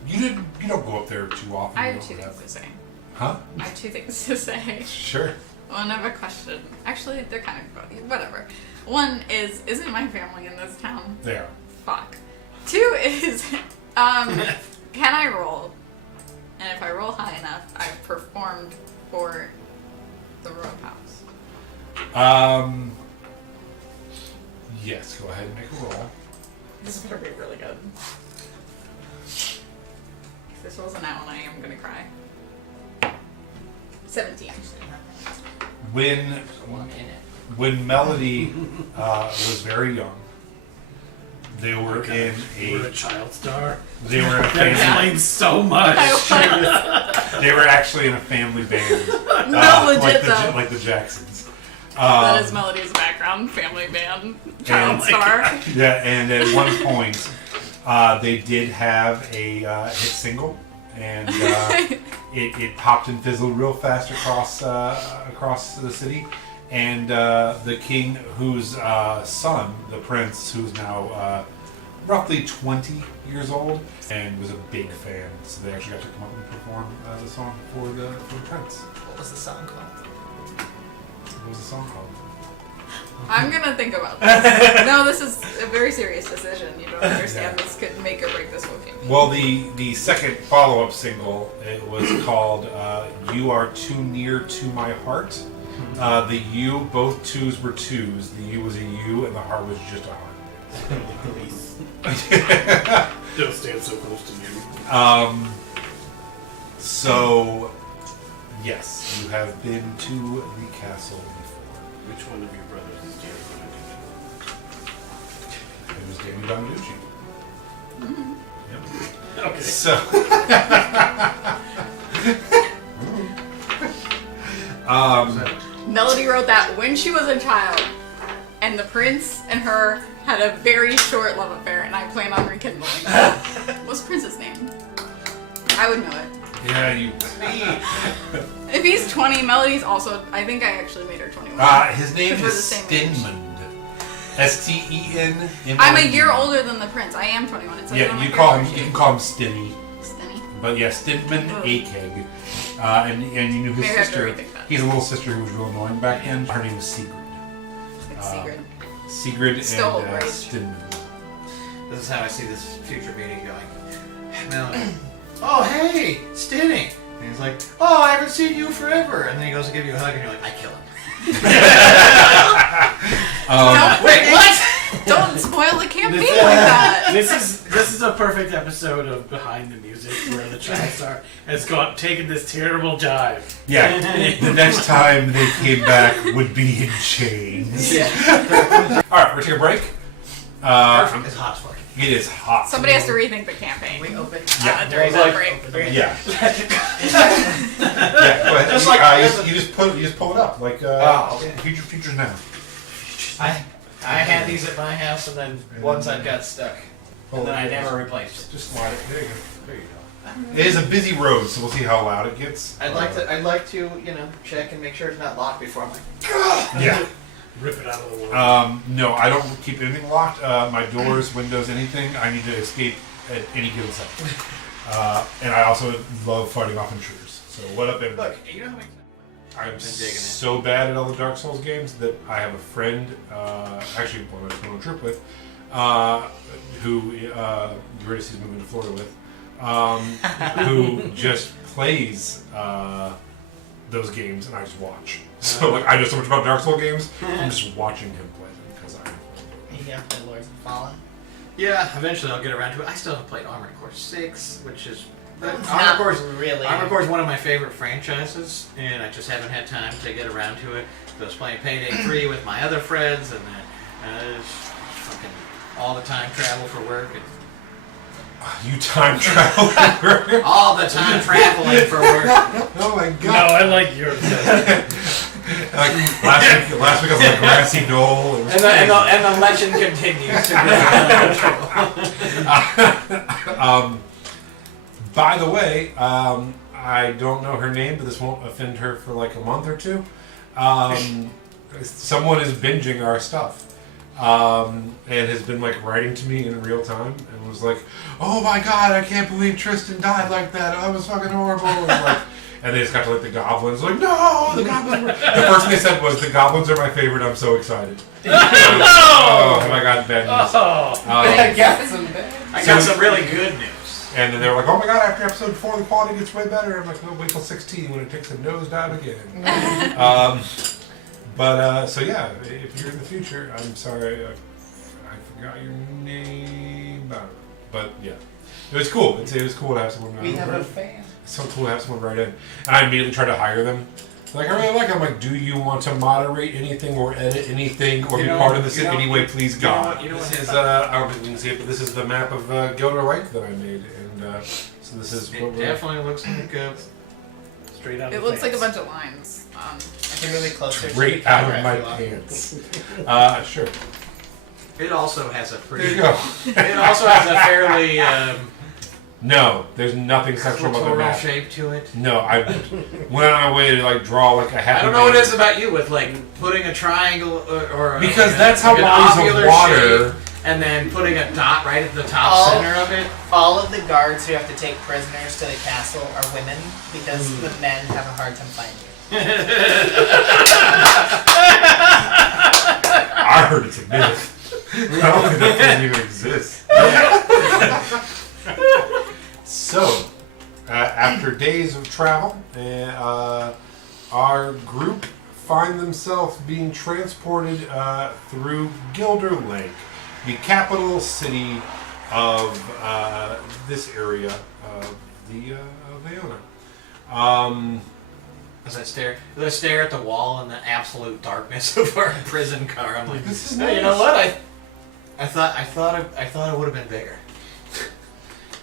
You don't go up there too often. I You have don't two things to say. Huh? I have two things to say. Sure. One, I have a question. Actually, they're kind of whatever. One is, isn't my family in this town? There. Fuck. Two is, can I roll? And if I roll high enough, I've performed for the row house. Yes, go ahead and make a roll. This better be really good. If this rolls an Aona, I am gonna cry. 17. When Melody was very young, they were in We're a child star. they were in a That family explains so much. they were actually in a family band. No, legit like the Jacksons. that is Melody's background, family band, child And- star. Yeah, and at one point, they did have a hit single, and it popped and fizzled real fast across the city. And the king, whose son, the prince, who's now roughly 20 years old, and was a big fan, so they actually got to come up and perform the song for the prince. What was the song called? What was the song called? I'm gonna think about this. No, this is a very serious decision. You don't understand. Yeah. This could make or break this whole game. Well, the second follow-up single, it was called "You Are Too Near to My Heart." The U, both twos were twos. The U was a U, and the heart was just a heart. Don't stand so close to me. So, yes, you have been to the castle before. Which one of your brothers is Jared? It was Danny Bonucci. Yep. Okay. So, Melody wrote that when she was a child, and the prince and her had a very short love affair, and I plan on rekindling. What's the prince's name? I would know it. yeah, you. If he's 20, Melody's also. I think I actually made her 21. His name Because we're is the same age. Stinmund. Sten. I'm a year older than the prince. I am 21. It's like Yeah, you can call him Stinny. Stinny. But yeah, Stidman Akeg. And you knew his Maybe I have to sister. rethink that. He's a little sister who was real annoying back then. Her name was Sigrid. It's secret. Sigrid Still and great. Stidman. This is how I see this future meeting going. Melanie. Oh, hey, Stinny. And he's like, oh, I haven't seen you forever. And then he goes to give you a hug, and you're like, I kill him. Wait, what? Don't spoil the campaign like that. This is a perfect episode of Behind the Music where the child star has taken this terrible jive. Yeah, the next time they came back would be in chains. Yeah. Alright, we're taking a break. Perfect. It's hot as fuck. It is hot. Somebody has to rethink the campaign. We open. During that break. Yeah. Yeah, go ahead. Just like- you just pull it up. Like, okay. Futures now. I had these at my house, and then once I got stuck. And then I never replaced. Just slide it. There you go. There you go. It is a busy road, so we'll see how loud it gets. I'd like to, check and make sure it's not locked before I'm like, Yeah. Rip it out of the wall. No, I don't keep anything locked. My doors, windows, anything. I need to escape at any given second. And I also love fighting off intruders. So what up, everybody? look, you know how many I'm been digging it. so bad at all the Dark Souls games that I have a friend, actually one I was going on a trip with, who Eurydice moving to Florida with, who just plays those games, and I just watch. So like I know so much about Dark Souls games, I'm just watching him play them because You have to Lords of Fallen. Yeah, eventually I'll get around to it. I still haven't played Armored Core 6, which is... It's Armored not Core's really. Armored Core is one of my favorite franchises, and I just haven't had time to get around to it. I was playing Payday 3 with my other friends, and then it's fucking all the time travel for work. And you time travel. all the time traveling for work. Oh my No, god! I like yours. Like last week I was on a grassy knoll. And the legend continues to grow. By the way, I don't know her name, but this won't offend her for like a month or two. Someone is binging our stuff. And has been like writing to me in real time and was like, "Oh my god, I can't believe Tristan died like that. That was fucking horrible." And they just got to like the goblins, like, "No, the goblins were..." The first thing they said was, "The goblins are my favorite. I'm so excited." Oh, have I got bad news? I got some really good news. And then they were like, "Oh my god, after episode 4, the quality gets way better." I'm like, "No, wait till 16 when it takes a nosedive again." So yeah, if you're in the future, I'm sorry, I forgot your name, but yeah, it was cool. It was cool to have someone. We have a fan. It's so cool to have someone write in, and I immediately tried to hire them. Like, I really like it. I'm like, "Do you want to moderate anything or edit anything or be part of this in any way? Please, God." This is I don't think you can see it, but this is the map of Gildar Lanc that I made, and so this is. It definitely looks like Straight out. It looks like a bunch of lines. I can really closer. Straight to the out of camera my if you want. pants. Sure. It also has a There pretty. you go. It also has a fairly No, there's nothing sexual about the clitoral map. shape to it. No, I went on my way to like draw like a happy. I don't know what it man. is about you with like putting a triangle or Because like that's how an bodies of ovular water. shape, and then putting a dot right at the top Oh. center of it. All of the guards who have to take prisoners to the castle are women because the men have a hard time finding you. I heard it's a myth. I don't think that doesn't even exist. So, after days of travel, our group find themselves being transported through Gildar Lanc, the capital city of this area of Aona. As I stare at the wall in the absolute darkness of our prison car, I'm like, This is "Hey, you nice." know what? I thought it would have been bigger.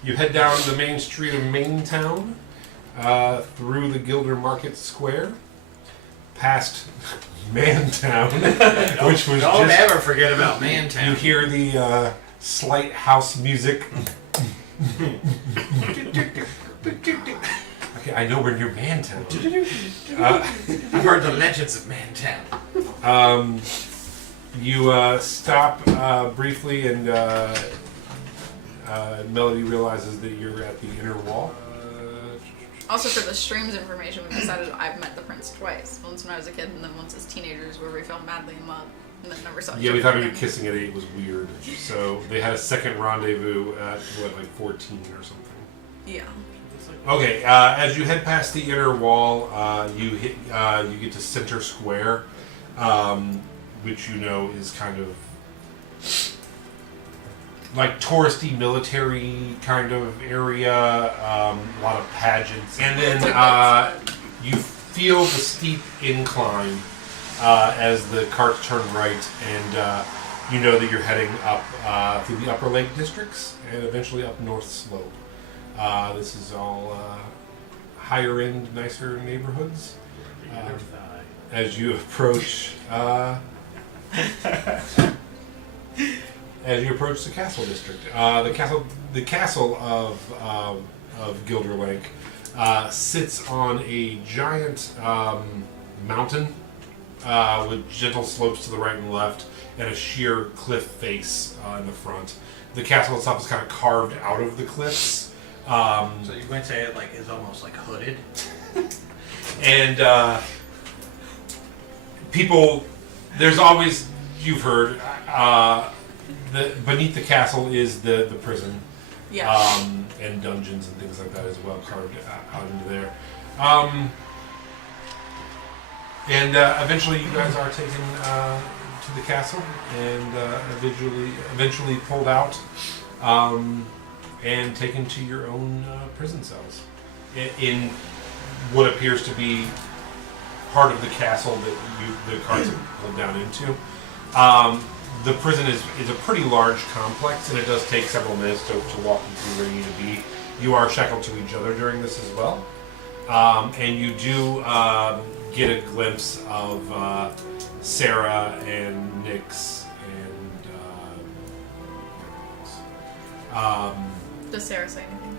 You head down the main street of Maintown, through the Gildar Market Square, past Mantown, which was Don't just... ever forget about You Mantown. hear the slight house music. Okay, I know we're near Mantown. I've heard the legends of Mantown. You stop briefly, and Melody realizes that you're at the inner wall. Also, for the streams information, we decided I've met the prince twice. Once when I was a kid, and then once as teenagers, where we fell madly in love, and then never saw each Yeah, we other thought maybe again. kissing at 8 was weird. So they had a second rendezvous at, like 14 or something. Yeah. Okay, as you head past the inner wall, you get to Center Square, which you know is kind of like touristy military kind of area, a lot of pageants. And then you feel the steep incline as the carts turn right, and you know that you're heading up through the Upper Lake districts and eventually up North Slope. This is all higher end, nicer neighborhoods. As you approach the castle district, the castle of Gildar Lanc sits on a giant mountain with gentle slopes to the right and left, and a sheer cliff face in the front. The castle itself is kind of carved out of the cliffs. So you might say it like is almost like hooded. And people, there's always, you've heard, beneath the castle is the prison, Yeah. and dungeons and things like that as well, carved out into there. And eventually you guys are taken to the castle and eventually pulled out and taken to your own prison cells in what appears to be part of the castle that the carts have pulled down into. The prison is a pretty large complex, and it does take several minutes to walk you through where you need to be. You are shackled to each other during this as well. And you do get a glimpse of Sarah and Nyx and Does Sarah say anything?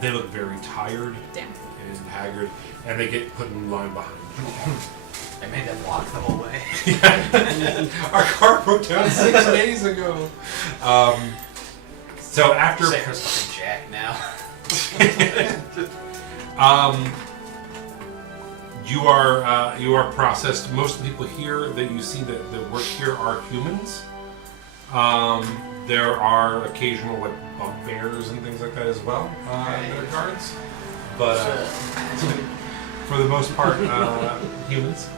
they look very tired Damn. and haggard, and they get put in line behind you. I made them walk the whole way. Our car broke down 6 days ago. So after Sarah's fucking Jack now. you are processed. Most of the people here that you see that work here are humans. There are occasional like bugbears and things like that as well that are guards, but for the most part, humans.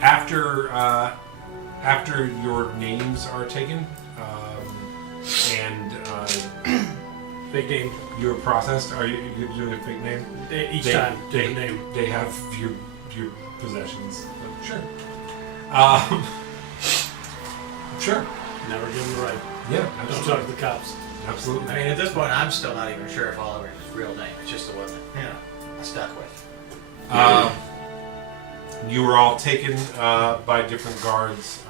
After your names are taken and Big name. you're processed, you're doing a fake name? Each time, different name. They have your possessions. Sure. Sure. Never give them the right. Yeah, Don't absolutely. talk to the cops. Absolutely. I mean, at this point, I'm still not even sure if Oliver's real name. It's just the one that, I stuck with. You were all taken by different guards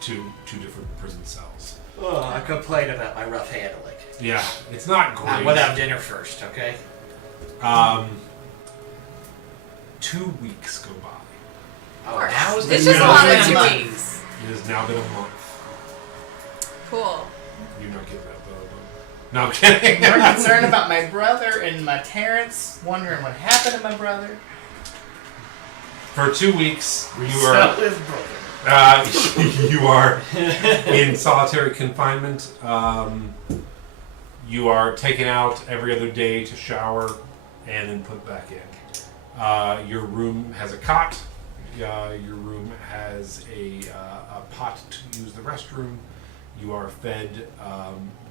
to two different prison cells. Oh, I complained about my rough handling. Yeah, it's not great. Without dinner first, okay? 2 weeks go by. Oh, now is It's the just a lot of time. 2 weeks. It has now been a month. Cool. You're not getting that though. No, I'm kidding. More concerned about my brother and my parents, wondering what happened to my brother. For 2 weeks, you Sell are his brother. you are in solitary confinement. You are taken out every other day to shower and then put back in. Your room has a cot. Your room has a pot to use the restroom. You are fed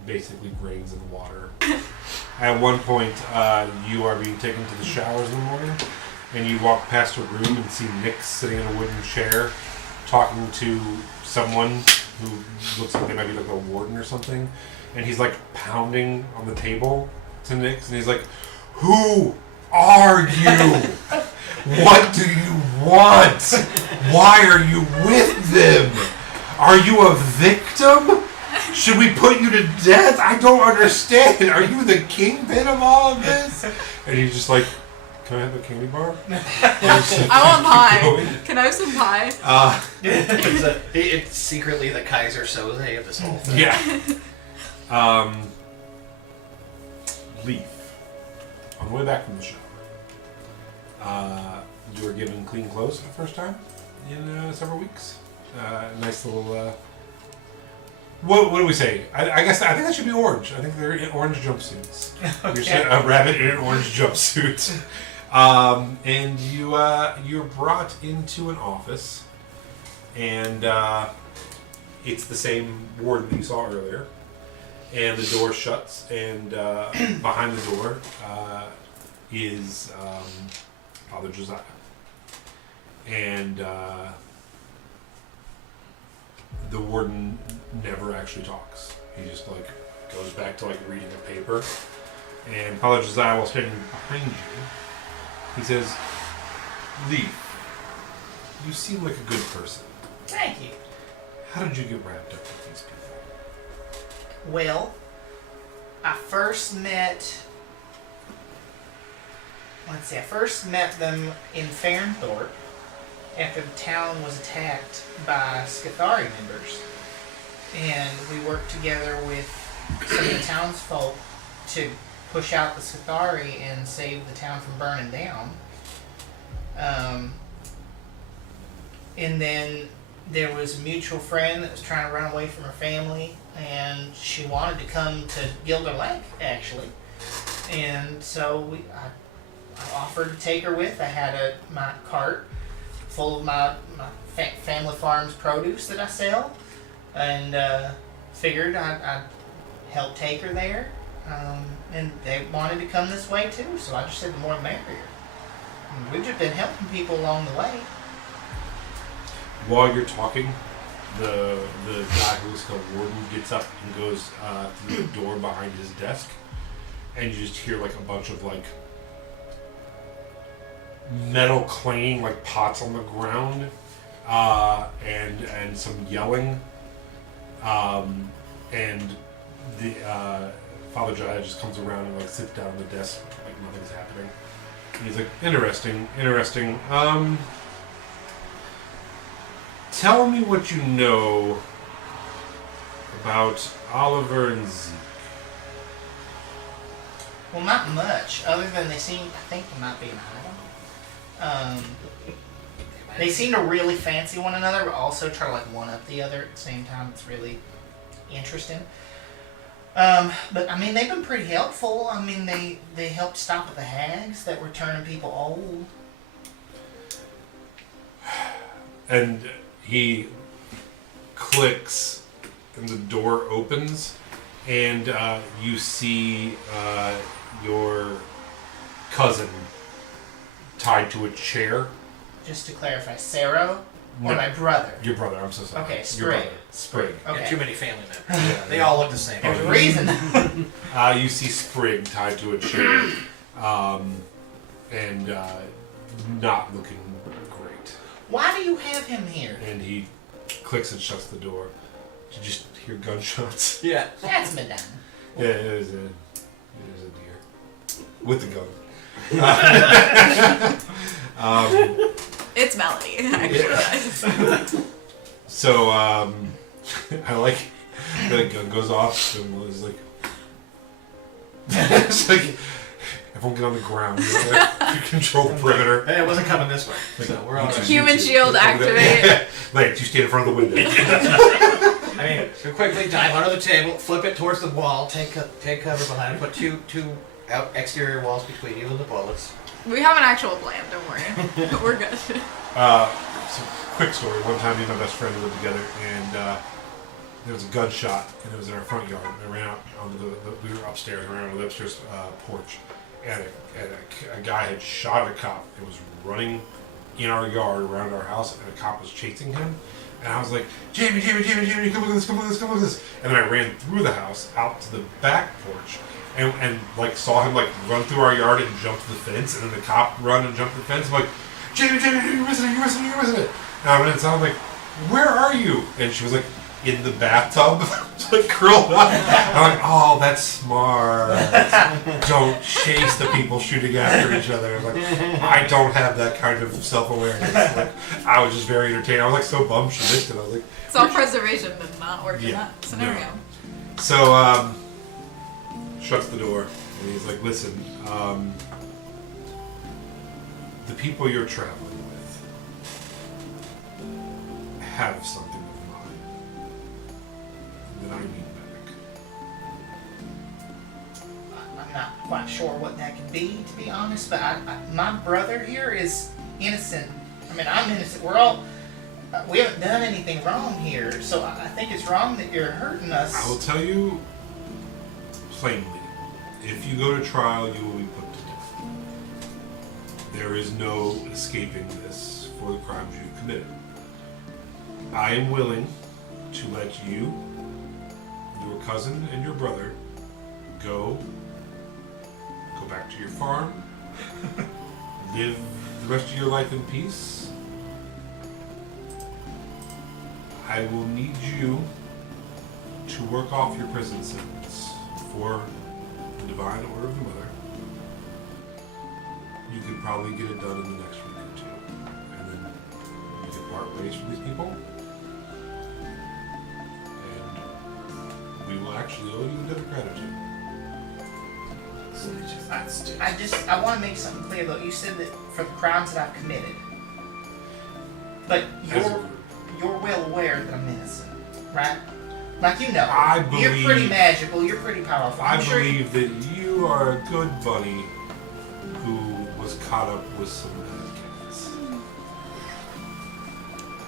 basically grains and water. At one point, you are being taken to the showers in the morning, and you walk past a room and see Nick sitting in a wooden chair talking to someone who looks like they might be like a warden or something. And he's like pounding on the table to Nyx, and he's like, "Who are you? What do you want? Why are you with them? Are you a victim? Should we put you to death? I don't understand. Are you the kingpin of all of this?" And he's just like, Can I have a candy bar? I want pie. Can I have some pie? It's secretly the Kaiser Soze of this whole thing. Yeah. Leaf. On the way back from the shower, you were given clean clothes for the first time in several weeks. Nice little. What do we say? I guess I think that should be orange. I think they're in orange jumpsuits. Okay. You're a rabbit in an orange jumpsuit, and you're brought into an office, and it's the same warden that you saw earlier. And the door shuts, and behind the door is Father Josiah. And the warden never actually talks. He just like goes back to like reading a paper. And Father Josiah, while standing behind you, he says, "Leaf, you seem like a good person. Thank you. How did you get wrapped up with these people?" Well, I first met them in Farnthorpe after the town was attacked by Scathari members. And we worked together with some of the townsfolk to push out the Scathari and save the town from burning down. And then there was a mutual friend that was trying to run away from her family, and she wanted to come to Gildar Lanc, actually. And so I offered to take her with. I had my cart full of my family farm's produce that I sell, and figured I'd help take her there. And they wanted to come this way too, so I just said the more the merrier. And we've just been helping people along the way. While you're talking, the guy who's called warden gets up and goes through the door behind his desk, and you just hear like a bunch of like metal clanging, like pots on the ground, and some yelling, and the Father Josiah just comes around and like sits down on the desk like nothing's happening. And he's like, interesting. Tell me what you know about Oliver and Zeke. Well, not much, other than I think they might be an idol. They seem to really fancy one another, but also try to like one up the other at the same time. It's really interesting. But I mean, they've been pretty helpful. I mean, they helped stop the hags that were turning people old. And he clicks, and the door opens, and you see your cousin tied to a chair. Just to clarify, Sarah or No. my brother? Your brother, I'm so sorry. Okay, Your Sprig. brother. Sprig. Yeah, Okay. too many family members. They all look the same. There's a reason. You see Sprig tied to a chair, and not looking great. Why do you have him here? And he clicks and shuts the door. You just hear gunshots. Yeah. That's Madame. Yeah, it is a deer with the gun. It's Melody, actually. So I like the gun goes off and Will's like, it's like everyone get on the ground. You control the perimeter. Hey, it wasn't coming this way, so we're all right. Human shield activate. Like you stand in front of the window. I mean, you quickly dive under the table, flip it towards the wall, take cover behind it, put two out exterior walls between you and the bullets. We have an actual plan, don't worry. We're good. So quick story. One time me and my best friend lived together, and there was a gunshot, and it was in our front yard. I ran out onto we were upstairs, ran onto the upstairs porch, and a guy had shot at a cop and was running in our yard around our house, and a cop was chasing him. And I was like, Jamie, come look at this, come look at this. And then I ran through the house out to the back porch, and like saw him like run through our yard and jump to the fence, and then the cop run and jump to the fence. I'm like, Jamie, you're missing it. And I went inside, I'm like, where are you? And she was like, in the bathtub, like curled up. I'm like, oh, that's smart. Don't chase the people shooting after each other. I'm like, I don't have that kind of self-awareness. Like, I was just very entertained. I was like so bummed she missed it. I was like, Self-preservation did not work in Yeah, that scenario. no. So, shuts the door, and he's like, listen, the people you're traveling with have something of mine that I need back. I'm not quite sure what that could be, to be honest, but my brother here is innocent. I mean, I'm innocent. We're all... we haven't done anything wrong here, so I think it's wrong that you're hurting us. I will tell you plainly, if you go to trial, you will be put to death. There is no escaping this for the crimes you've committed. I am willing to let you, your cousin, and your brother go back to your farm, live the rest of your life in peace. I will need you to work off your prison sentence for the Divine Order of the Mother. You could probably get it done in the next week or two. And then you can part ways from these people. And we will actually owe you a debt of gratitude. I want to make something clear though. You said that for the crimes that I've committed, but you're well aware that I'm innocent, right? Like you know, I you're believe- pretty magical. You're pretty powerful. I I'm sure believe that you are a good buddy who was caught up with some bad cats.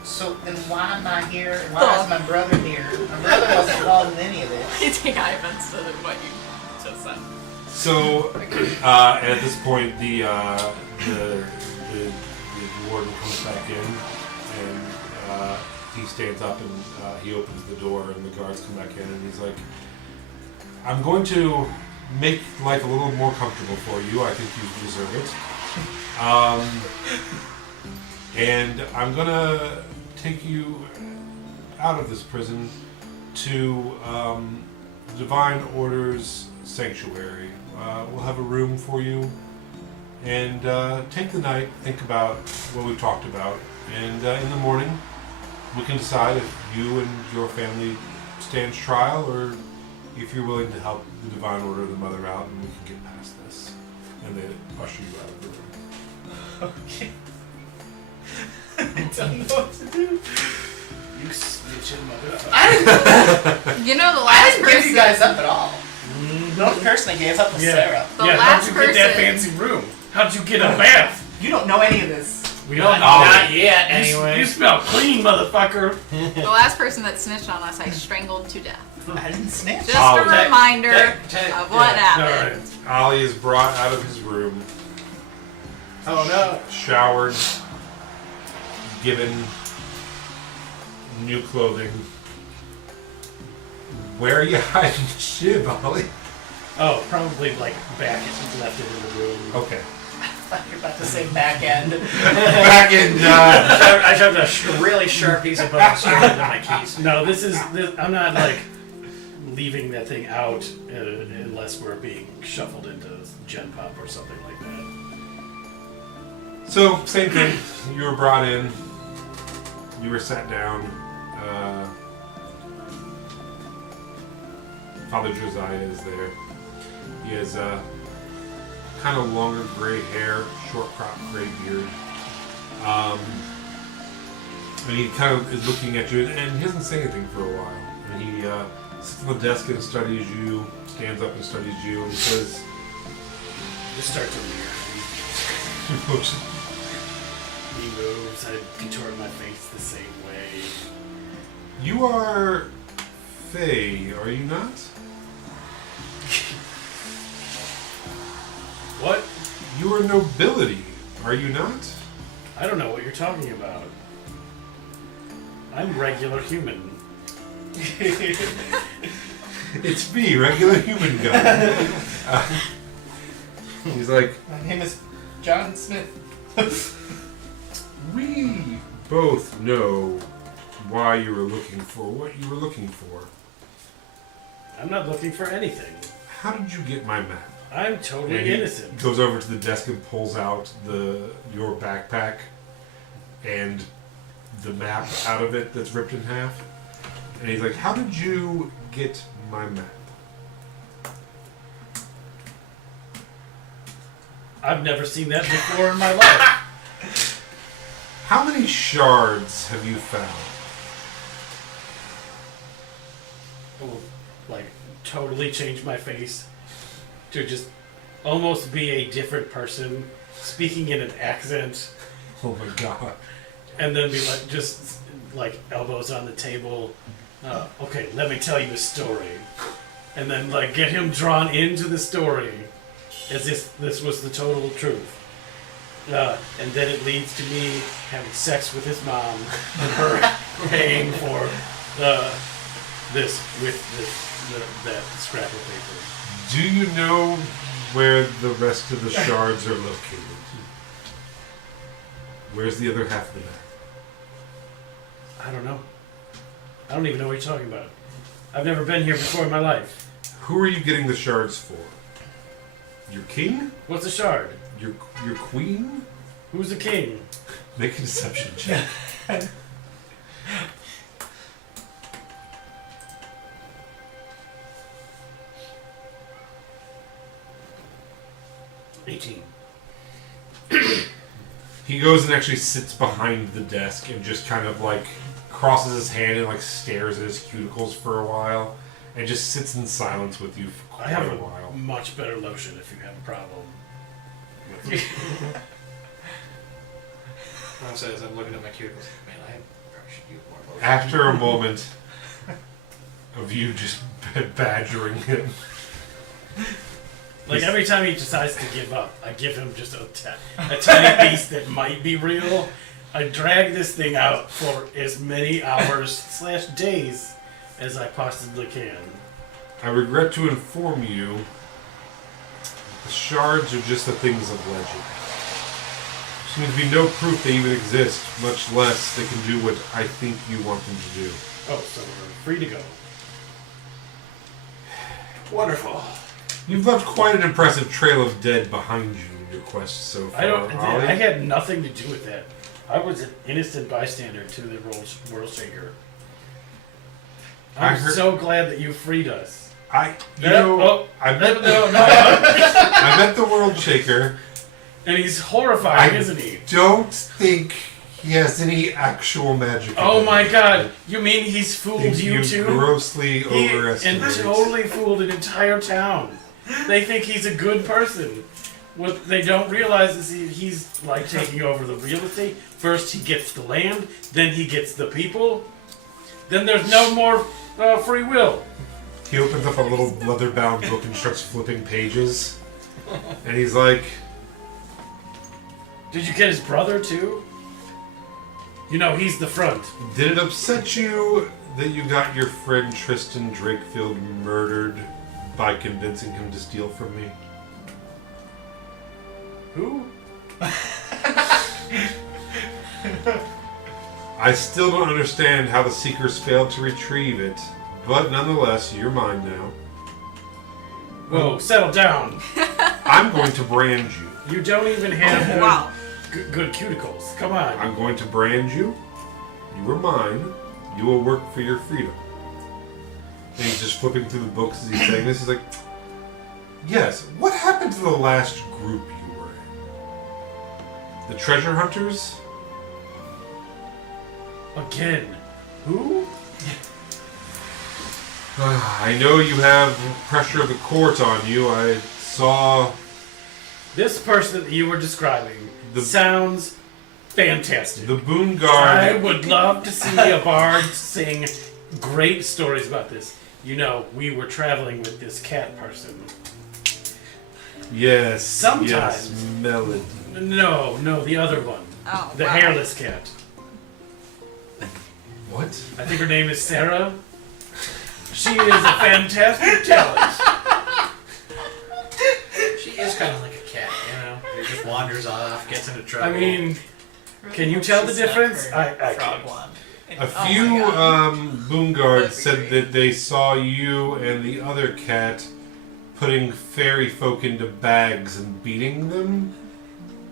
So then why am I here? Why is my brother here? My brother wasn't involved in any of this. I take offense to what you just said. So, at this point, the warden comes back in, and he stands up and he opens the door, and the guards come back in, and he's like, "I'm going to make life a little more comfortable for you. I think you deserve it. And I'm gonna take you out of this prison to the Divine Order's sanctuary. We'll have a room for you, and take the night, think about what we've talked about, and in the morning we can decide if you and your family stands trial, or if you're willing to help the Divine Order of the Mother out, and we can get past this." And they usher you out of the room. Okay. I don't know what to do. You snitching motherfucker. I You know, the I last didn't give person. you guys up at all. The only person I gave up was Sarah. The how'd last you get that person- fancy room? How'd you get a bath? You don't know any of this. We don't know. Not yet, You anyway. smell clean, motherfucker. The last person that snitched on us, I strangled to death. I didn't snitch. Just Oh, a reminder tech- of what All happened. right. Ollie is brought out of his room, Oh no. showered, given new clothing. Where are you hiding the shit, Ollie? Oh, probably like back left it in the room. Okay. I thought you were about to say back end. Back in, I shoved a really sharp piece of bone straight into my keys. No, this. I'm not like leaving that thing out unless we're being shuffled into Gen Pop or something like that. So, same thing. You were brought in. You were sat down. Father Josiah is there. He has kind of longer gray hair, short cropped gray beard. And he kind of is looking at you, and he doesn't say anything for a while. And he sits on the desk and studies you, stands up and studies you, and he says, This starts over here. He moves. I contort my face the same way. "You are Fae, are you not?" What? "You are nobility, are you not?" I don't know what you're talking about. I'm regular human. "It's me, regular human guy." He's like, My name is John Smith. "We both know why you were looking for what you were looking for. I'm not looking for anything. How did you get my map? I'm totally And he innocent. goes over to the desk and pulls out your backpack and the map out of it that's ripped in half. And he's like, how did you get my map? I've never seen that before in my life. How many shards have you found? Will, like, totally change my face to just almost be a different person, speaking in an accent, Oh my god. and then be like, just like elbows on the table. Okay, let me tell you a story, and then like get him drawn into the story as if this was the total truth. And then it leads to me having sex with his mom and her paying for this with that scrap of paper. Do you know where the rest of the shards are located? Where's the other half of the map? I don't know. I don't even know what you're talking about. I've never been here before in my life. Who are you getting the shards for? Your king? What's a shard? Your queen? Who's the king? Make a deception check. 18. He goes and actually sits behind the desk and just kind of like crosses his hand and like stares at his cuticles for a while and just sits in silence with you for I quite have a a while. much better lotion if you have a problem with me. Ron says, I'm looking at my cuticles. Man, I probably should use more lotion. After a moment of you just badgering him, Like every time he decides to give up, I give him just a tiny piece that might be real. I drag this thing out for as many hours/days as I possibly can. I regret to inform you the shards are just the things of legend. There seems to be no proof they even exist, much less they can do what I think you want them to do. Oh, so we're free to go. Wonderful. You've left quite an impressive trail of dead behind you in your quest so far. Ollie. I had nothing to do with that. I was an innocent bystander to the world shaker. I I'm heard- so glad that you freed us. I No. met the world shaker. And he's horrifying, I isn't he? don't think he has any actual magic. Oh my ability. god! You mean he's fooled Think you too? grossly He and overestimated. totally fooled an entire town. They think he's a good person. What they don't realize is he's like taking over the real estate. First he gets the land, then he gets the people. Then there's no more free will. He opens up a little leather-bound book and starts flipping pages. And he's like, Did you get his brother too? You know, he's the front. did it upset you that you got your friend Tristan Drakefield murdered by convincing him to steal from me? Who? I still don't understand how the Seekers failed to retrieve it, but nonetheless, you're mine now. Whoa, settle down. I'm going to brand you. You don't even have Wow. good cuticles. Come on. I'm going to brand you. You are mine. You will work for your freedom. And he's just flipping through the books as he's saying this. He's like, yes, what happened to the last group you were in? The treasure hunters? Again. Who? I know you have pressure of the court on you. I saw This person that you were describing The- sounds fantastic. the Boon I Guard. would love to see a bard sing great stories about this. You know, we were traveling with this cat person. Yes. Sometimes. Yes, Melody. No, the other one. Oh, The wow. hairless cat. What? I think her name is Sarah. She is a fantastic talent. She is kind of like a cat, you know? He just wanders off, gets into trouble. I mean, can you tell the difference? I Frog can't. wand. A Oh few my God. boon guards That'd be said great. that they saw you and the other cat putting fairy folk into bags and beating them.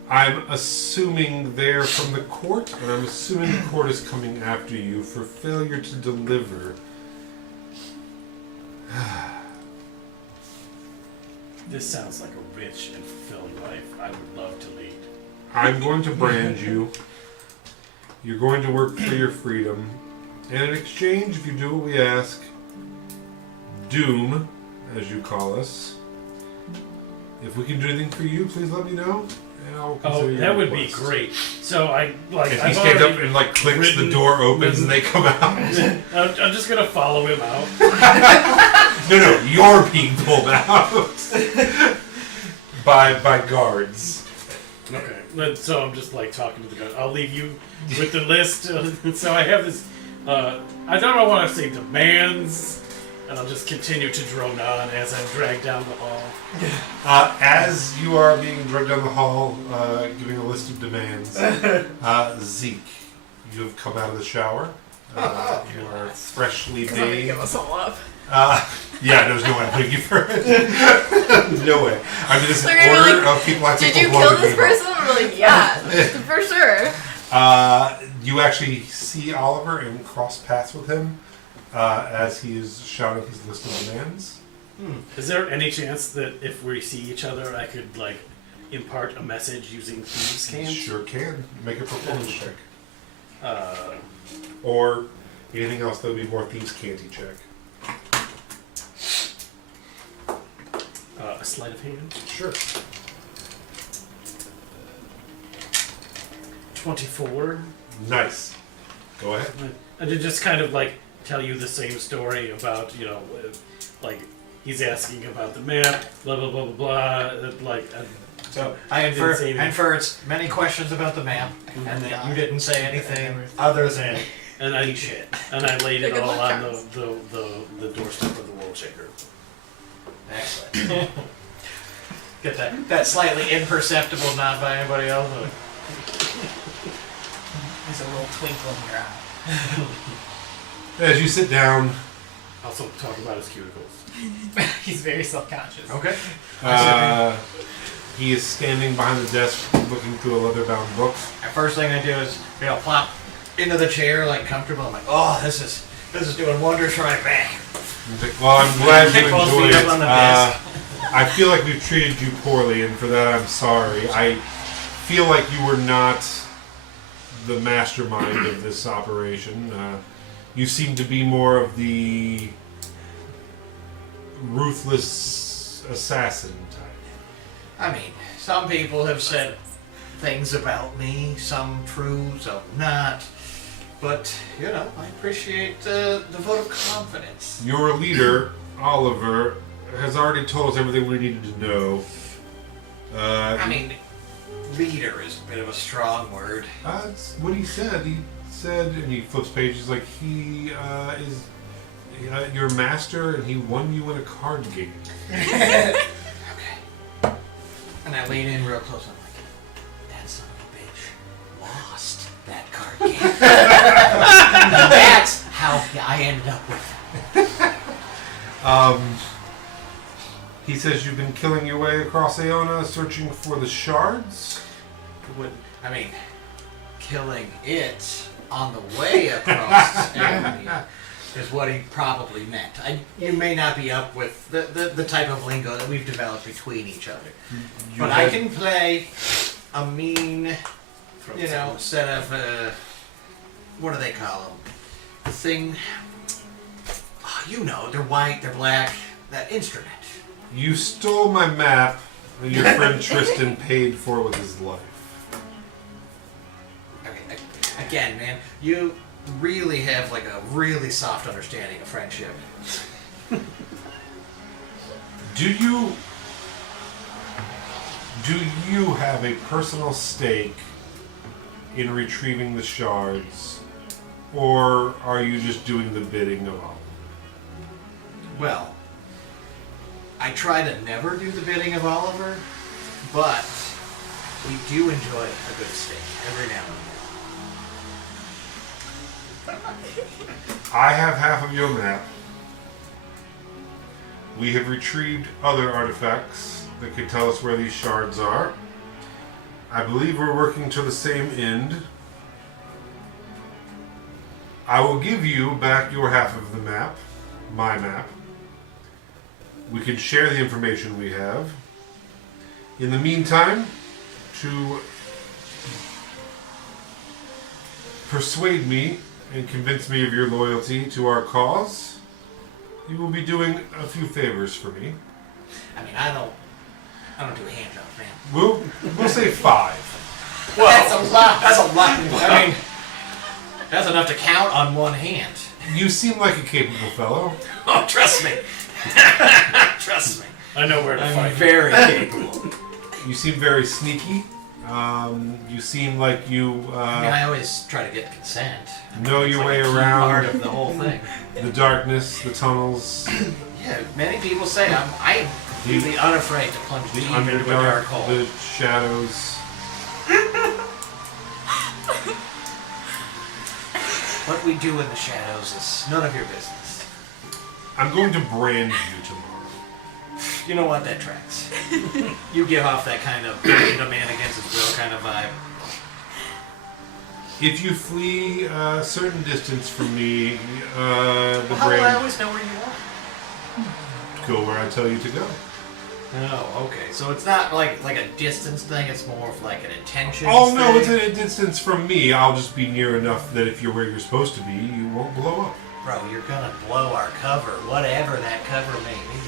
I'm assuming they're from the court, and I'm assuming the court is coming after you for failure to deliver. This sounds like a rich and fulfilling life. I would love to lead. I'm going to brand you. You're going to work for your freedom. And in exchange, if you do what we ask, Doom, as you call us, if we can do anything for you, please let me know. And I'll consider Oh, your that would be request. great. So I like. If he I've stands up already and like clicks, the ridden- door opens and they come out. I'm just gonna follow him out. No, you're being pulled out by guards. Okay. So I'm just like talking to the guy. I'll leave you with the list. So I have this. I don't want to say demands, and I'll just continue to drone on as I'm dragged down the hall. As you are being dragged down the hall, giving a list of demands, Zeke, you have come out of the shower. You are freshly Because I'm gonna give bathed. us all up. Yeah, there's no way I'm putting you first. No way. I'm in this They're gonna be order like, of people I think Did you will kill love this me. person? We're like, yeah, for sure. You actually see Oliver and cross paths with him as he is shouting his list of demands. Is there any chance that if we see each other, I could like impart a message using thieves' cans? Sure can. Make a performance check. Uh, Or anything else that would be more thieves canty check. a sleight of hand. Sure. 24. Nice. Go ahead. And to just kind of like tell you the same story about, like he's asking about the map, blah blah blah blah blah. Like, So I Didn't say anything. infer it's many questions about the map, and that you didn't say anything other than and I shit. and I laid it Good all luck, on Charles. the doorstep of the world shaker. Excellent. Get that slightly imperceptible nod by anybody else. There's a little twinkle in your eye. As you sit down, Also talk about his cuticles. He's very self-conscious. Okay. he is standing behind the desk looking through a leather-bound book. The first thing I do is, plop into the chair like comfortable. I'm like, oh, this is doing wonders for my back. He's like, well, I'm glad you Kick both enjoyed feet it. up on the desk. I feel like we've treated you poorly, and for that I'm sorry. I feel like you were not the mastermind of this operation. You seem to be more of the ruthless assassin type. I mean, some people have said things about me, some true, some not. But, I appreciate the vote of confidence. Your leader, Oliver, has already told us everything we needed to know. I mean, leader is a bit of a strong word. That's what he said. He said, and he flips pages, like he is your master and he won you in a card game. Okay. And I lean in real close. I'm like, that son of a bitch lost that card game. That's how I ended up with it. He says you've been killing your way across Aona, searching for the shards. Killing it on the way across Aona is what he probably meant. You may not be up with the type of lingo that we've developed between each other. But I can play a mean, set of, what do they call them? The thing, they're white, they're black, that instrument. You stole my map, and your friend Tristan paid for it with his life. Okay, again, man, you really have like a really soft understanding of friendship. Do you have a personal stake in retrieving the shards, or are you just doing the bidding of Oliver? Well, I try to never do the bidding of Oliver, but we do enjoy a good steak every now and then. I have half of your map. We have retrieved other artifacts that can tell us where these shards are. I believe we're working to the same end. I will give you back your half of the map, my map. We can share the information we have. In the meantime, to persuade me and convince me of your loyalty to our cause, you will be doing a few favors for me. I mean, I don't do hand jobs, man. We'll say 5. Well, That's a lot. That's a lot. I mean, that's enough to count on one hand. You seem like a capable fellow. Oh, trust me. Trust me. I know where to I'm fight. very capable. You seem very sneaky. You seem like you I mean, I always try to get consent. know your It's way like a key around part of the whole thing. the darkness, the tunnels, Yeah, many people say I'm really unafraid to plunge the deep into a dark underdark, hole. the shadows. What we do in the shadows is none of your business. I'm going to brand you tomorrow. You know what? That tracks. You give off that kind of being a man against his will kind of vibe. If you flee a certain distance from me, the How will I brand always know where you are? go where I tell you to go. Oh, okay. So it's not like a distance thing. It's more of like an intention. Oh no, it's thing. at a distance from me. I'll just be near enough that if you're where you're supposed to be, you won't blow up. Bro, you're gonna blow our cover, whatever that cover may be.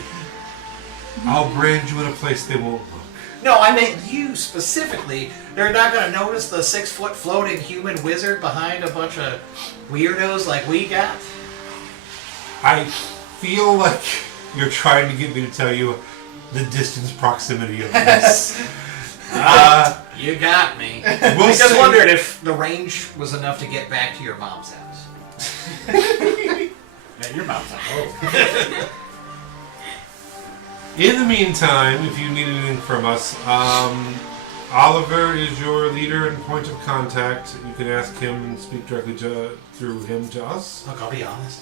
I'll brand you in a place they won't look. No, I meant you specifically. They're not gonna notice the 6-foot floating human wizard behind a bunch of weirdos like we got. I feel like you're trying to get me to tell you the distance proximity of this. You got me. We'll I just see. wondered if the range was enough to get back to your mom's house. Man, your mouth's like, In the meantime, if you need anything from us, Oliver is your leader and point of contact. You can ask him and speak directly through him to us. Look, I'll be honest.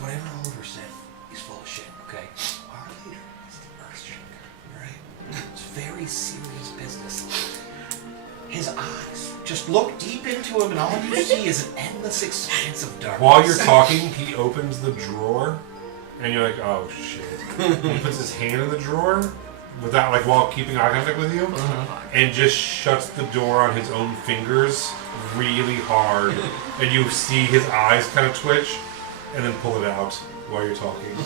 Whatever Oliver said, he's full of shit, okay? Our leader is the Earthshaker, alright? It's very serious business. His eyes, just look deep into him and all you see is an endless expanse of darkness. While you're talking, he opens the drawer, and you're like, "Oh shit!" He puts his hand in the drawer, without while keeping eye contact with you, and just shuts the door on his own fingers really hard, and you see his eyes kind of twitch, and then pull it out while you're talking.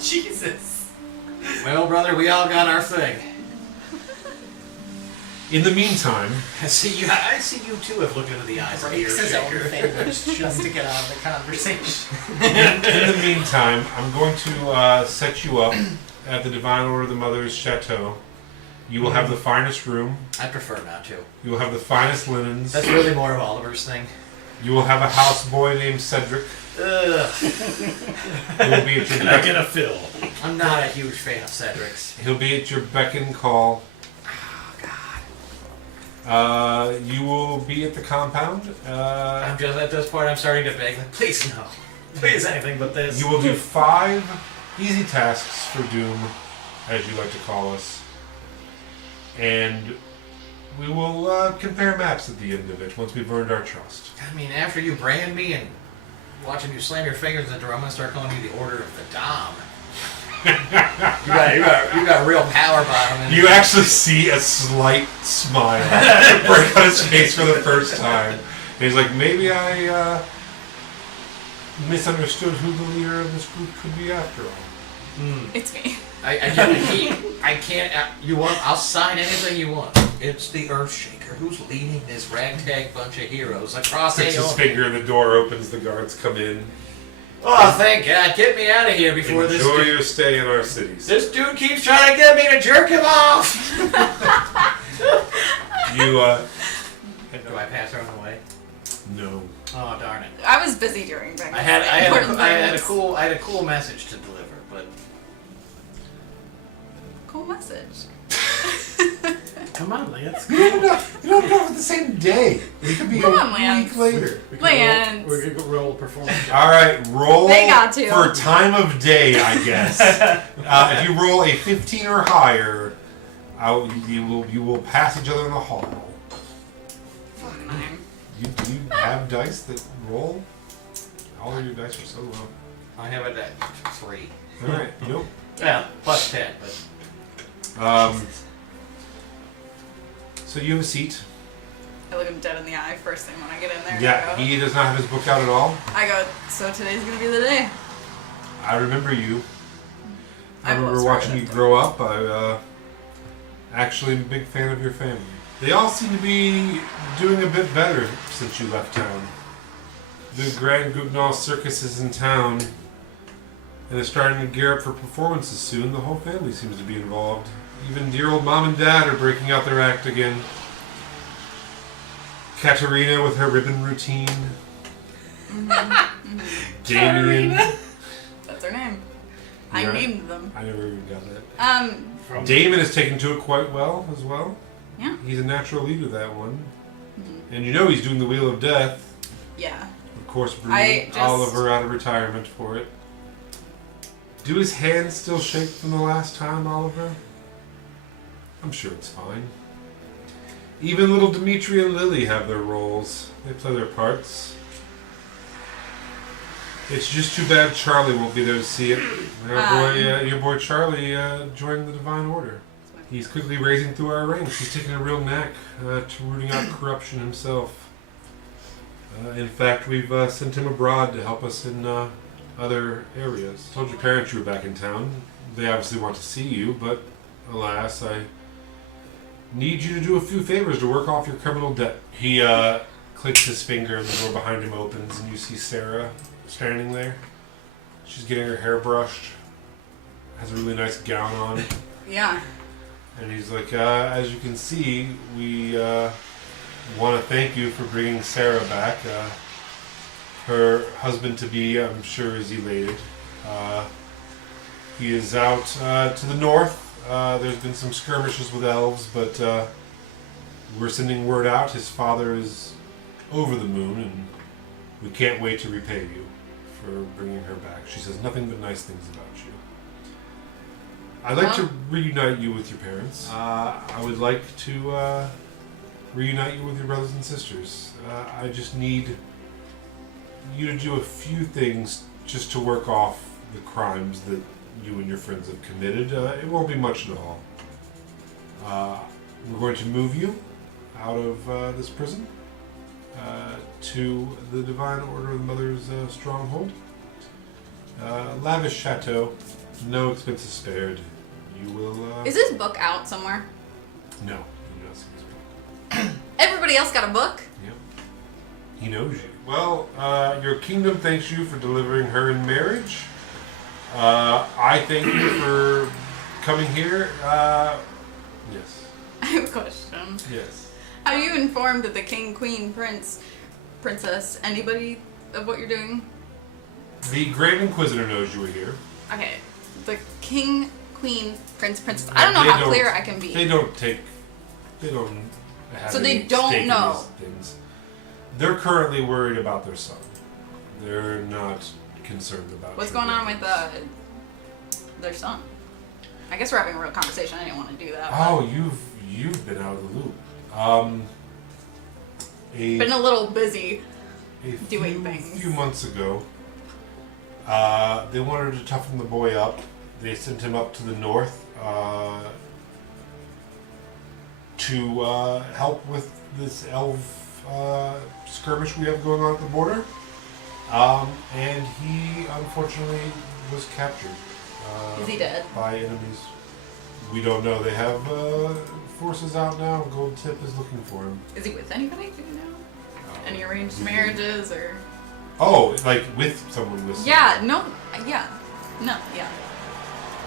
Jesus. Well, brother, we all got our thing. In the meantime, I see you too have looked into the eyes of the Breaks his own Earthshaker. fingers just to get out of the conversation. in the meantime, I'm going to set you up at the Divine Order of the Mother's Chateau. You will have the finest room. I prefer not to. You will have the finest linens. That's really more of Oliver's thing. You will have a houseboy named Cedric. Ugh. He will be at your can I get a fill? I'm not a huge fan of Cedric's. He'll be at your beck and call. You will be at the compound. I'm just at this point. I'm starting to beg. Like, please no, please anything but this. You will do 5 easy tasks for Doom, as you like to call us, and we will compare maps at the end of it once we've earned our trust. I mean, after you brand me and watching you slam your fingers in the door, I'm gonna start calling you the Order of the Dom. you got real power bottom. And You actually see a slight smile break on his face for the first time. And he's like, maybe I misunderstood who the leader of this group could be after all. It's me. I can't. You want? I'll sign anything you want. It's the Earthshaker who's leading this ragtag bunch of heroes across Sticks his Aona. finger, the door opens, the guards come in. Oh, thank God! Get me out of here before Enjoy your stay in our cities. this dude keeps trying to get me to jerk him off. You, Do I pass her on the way? no. Oh darn it! I was busy during breakfast. I had Important a cool message to deliver, but cool message. Come on, Lance. You don't know the same day. It could be Come a on, Lance. week later. Lance. We're gonna roll performance. All right, roll They got to. for time of day, I guess. If you roll a 15 or higher, you will pass each other in the hall. Do you have dice that roll? All of your dice are so low. I have it at 3. All right, nope. Well, plus 10, but So you have a seat. I look him dead in the eye first thing when I get in there. Yeah, I go, he does not have his book out at all. I go, so today's gonna be the day. I remember you. I I remember was watching right you up grow up. I actually am a big fan of your family. They all seem to be doing a bit better since you left town. The Grand Gugnall Circus is in town and is starting to gear up for performances soon. The whole family seems to be involved. Even dear old mom and dad are breaking out their act again. Katerina with her ribbon routine. Damien. That's her name. Yeah. I named them. I never even got that. Damon is taking to it quite well as well. Yeah. He's a natural leader, that one. And you know he's doing the Wheel of Death. Yeah. Of course, bringing Oliver out of retirement for it. Do his hands still shake from the last time, Oliver? I'm sure it's fine. Even little Dimitri and Lily have their roles. They play their parts. It's just too bad Charlie won't be there to see it. Your boy Charlie joined the Divine Order. He's quickly raising through our ranks. He's taking a real knack to rooting out corruption himself. In fact, we've sent him abroad to help us in other areas. Told your parents you were back in town. They obviously want to see you, but alas, I need you to do a few favors to work off your criminal debt. He clicks his finger and the door behind him opens and you see Sarah standing there. She's getting her hair brushed. Has a really nice gown on. Yeah. And he's like, as you can see, we want to thank you for bringing Sarah back. Her husband-to-be, I'm sure, is elated. He is out to the north. There's been some skirmishes with elves, but we're sending word out. His father is over the moon, and we can't wait to repay you for bringing her back. She says nothing but nice things about you. I'd like to reunite you with your parents. I would like to reunite you with your brothers and sisters. I just need you to do a few things just to work off the crimes that you and your friends have committed. It won't be much at all. We're going to move you out of this prison to the Divine Order of the Mother's stronghold. Lavish chateau, no expenses spared. You will. Is this book out somewhere? No, you don't see this book. Everybody else got a book? Yep. He knows you. Well, your kingdom thanks you for delivering her in marriage. I thank you for coming here. Yes. I have a question. Yes. Have you informed the king, queen, prince, princess, anybody of what you're doing? The Grand Inquisitor knows you were here. Okay. The king, queen, prince, princess. I don't know how clear I can be. They don't have So any they don't stake in know. these things. They're currently worried about their son. They're not concerned about What's your going on with brothers. their son? I guess we're having a real conversation. I didn't want to do that. Oh, you've been out of the loop. Been a little busy doing things. A few months ago, they wanted to toughen the boy up. They sent him up to the north to help with this elf skirmish we have going on at the border. And he unfortunately was captured. Is he dead? By enemies. We don't know. They have forces out now. Gold Tip is looking for him. Is he with anybody? Do you know? Any arranged marriages or? Oh, like with someone with. Yeah. No. Yeah. No. Yeah.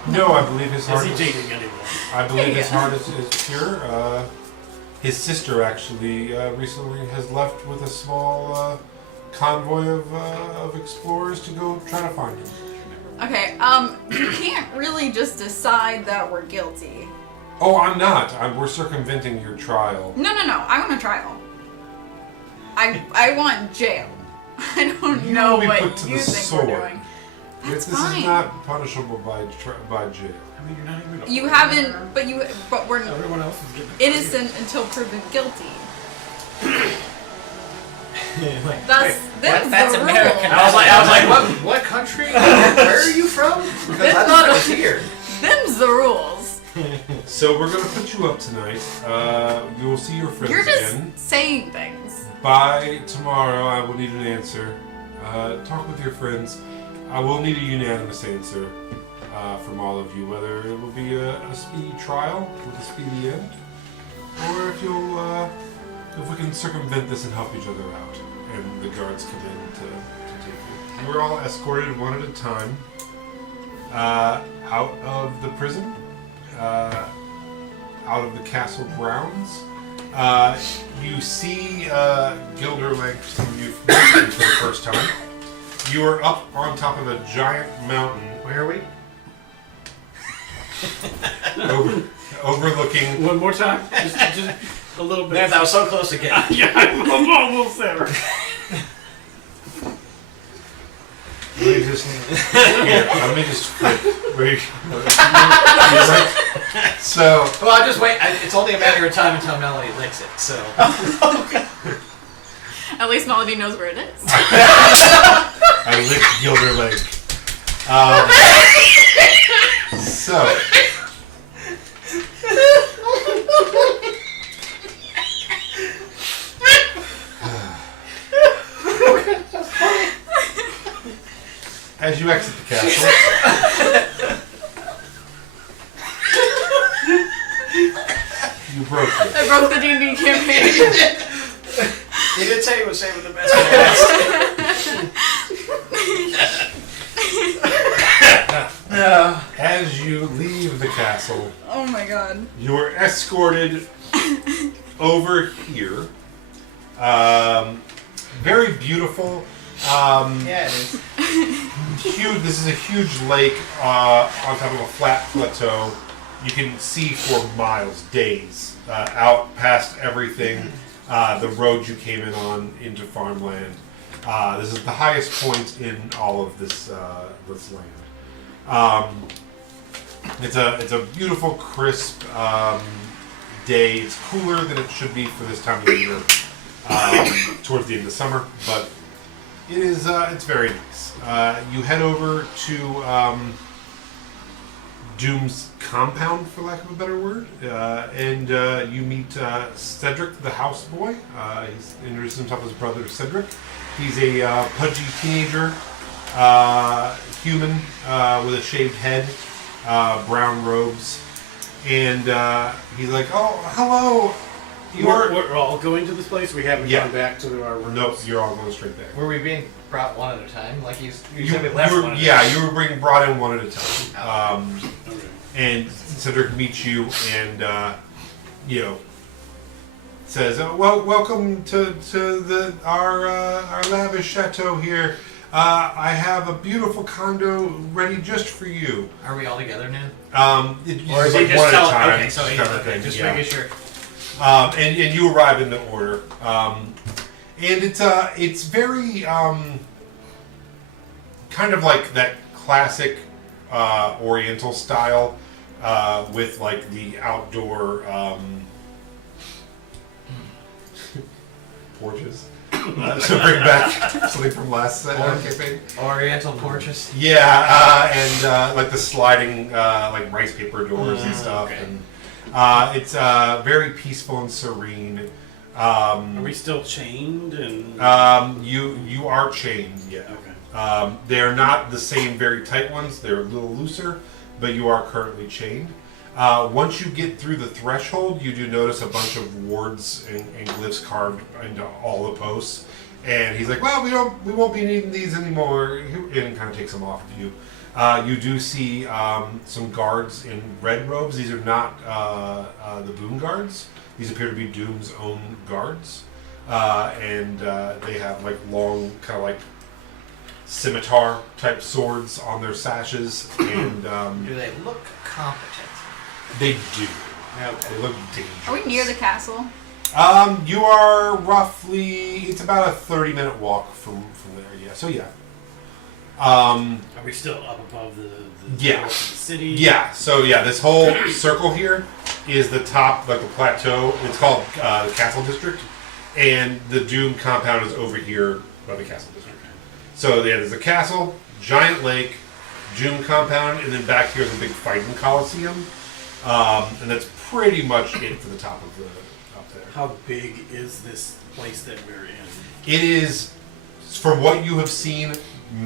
No, I believe his heart Is he is. dating anyone? I believe his Yeah. heart is pure. His sister actually recently has left with a small convoy of explorers to go try to find him. Okay. You can't really just decide that we're guilty. Oh, I'm not. We're circumventing your trial. No. I want a trial. I want jail. I don't You know will be what put to you the think sword. we're doing. That's This fine. is not punishable by jail. I mean, you're not even. You haven't, but we're Everyone else is getting innocent until proven guilty. like, That's that's the American. rule. I was like, what country? Where are you from? Because I thought it was here. Them's the rules. So we're going to put you up tonight. You will see your friends You're just again. saying things. By tomorrow, I will need an answer. Talk with your friends. I will need a unanimous answer from all of you, whether it will be a speedy trial with a speedy end, or if we can circumvent this and help each other out, and the guards come in to take you. You were all escorted one at a time out of the prison, out of the castle grounds. You see Gildar Lanc, some of you for the first time. You are up on top of a giant mountain. Where are we? Overlooking. one more time, just a little bit. Man, I was so close to getting. Yeah, I'm almost there. Let me just flip. Wait. So. Well, I'll just wait. It's only a matter of time until Melody licks it. So. At least Melody knows where it is. I licked Gildar Lake. So. As you exit the castle, you broke it. I broke the D&D campaign. He did say he was saving the best for last. As you leave the castle, Oh my god. you are escorted over here. Very beautiful. Yeah, it is. Huge. This is a huge lake on top of a flat plateau. You can see for miles, days, out past everything. The road you came in on into farmland. This is the highest point in all of this land. It's a beautiful, crisp day. It's cooler than it should be for this time of year, towards the end of summer, but it is. It's very nice. You head over to Doom's compound, for lack of a better word, and you meet Cedric, the houseboy. He's introduced himself as brother Cedric. He's a pudgy teenager, human with a shaved head, brown robes, and he's like, "Oh, hello. We're all going to this place. We haven't Yeah. gone back to our rooms. Nope, you're all going straight there." Were we being brought one at a time? Like you said we left one at a Yeah, time. you were being brought in one at a time. Okay. And Cedric meets you and, says, "Well, welcome to our lavish chateau here. I have a beautiful condo ready just for you." Are we all together now? Or is like he just one at a telling? time, Okay, so he's kind of okay. thing, Just yeah. making sure. And you arrive in the order. And it's very kind of like that classic Oriental style with like the outdoor porches. To bring back something from last campaign. Oriental porches. Yeah, and like the sliding like rice paper doors and stuff. Okay. And it's very peaceful and serene. Are we still chained? And You are chained, yeah. okay. They're not the same very tight ones. They're a little looser, but you are currently chained. Once you get through the threshold, you do notice a bunch of wards and glyphs carved into all the posts. And he's like, "Well, we won't be needing these anymore," and kind of takes them off of you. You do see some guards in red robes. These are not the Boom guards. These appear to be Doom's own guards, and they have like long, kind of like scimitar type swords on their sashes, and Do they look competent? they do. Okay. They look dangerous. Are we near the castle? You are roughly. It's about a 30-minute walk from there. Yeah. So yeah. Are we still up above the Yeah. north of the city? Yeah. So yeah, this whole circle here is the top, like the plateau. It's called the Castle District, and the Doom compound is over here by the Castle District. So yeah, there's a castle, giant lake, Doom compound, and then back here is a big fighting coliseum, and that's pretty much it for the top of the up there. How big is this place that we're in? It is, from what you have seen,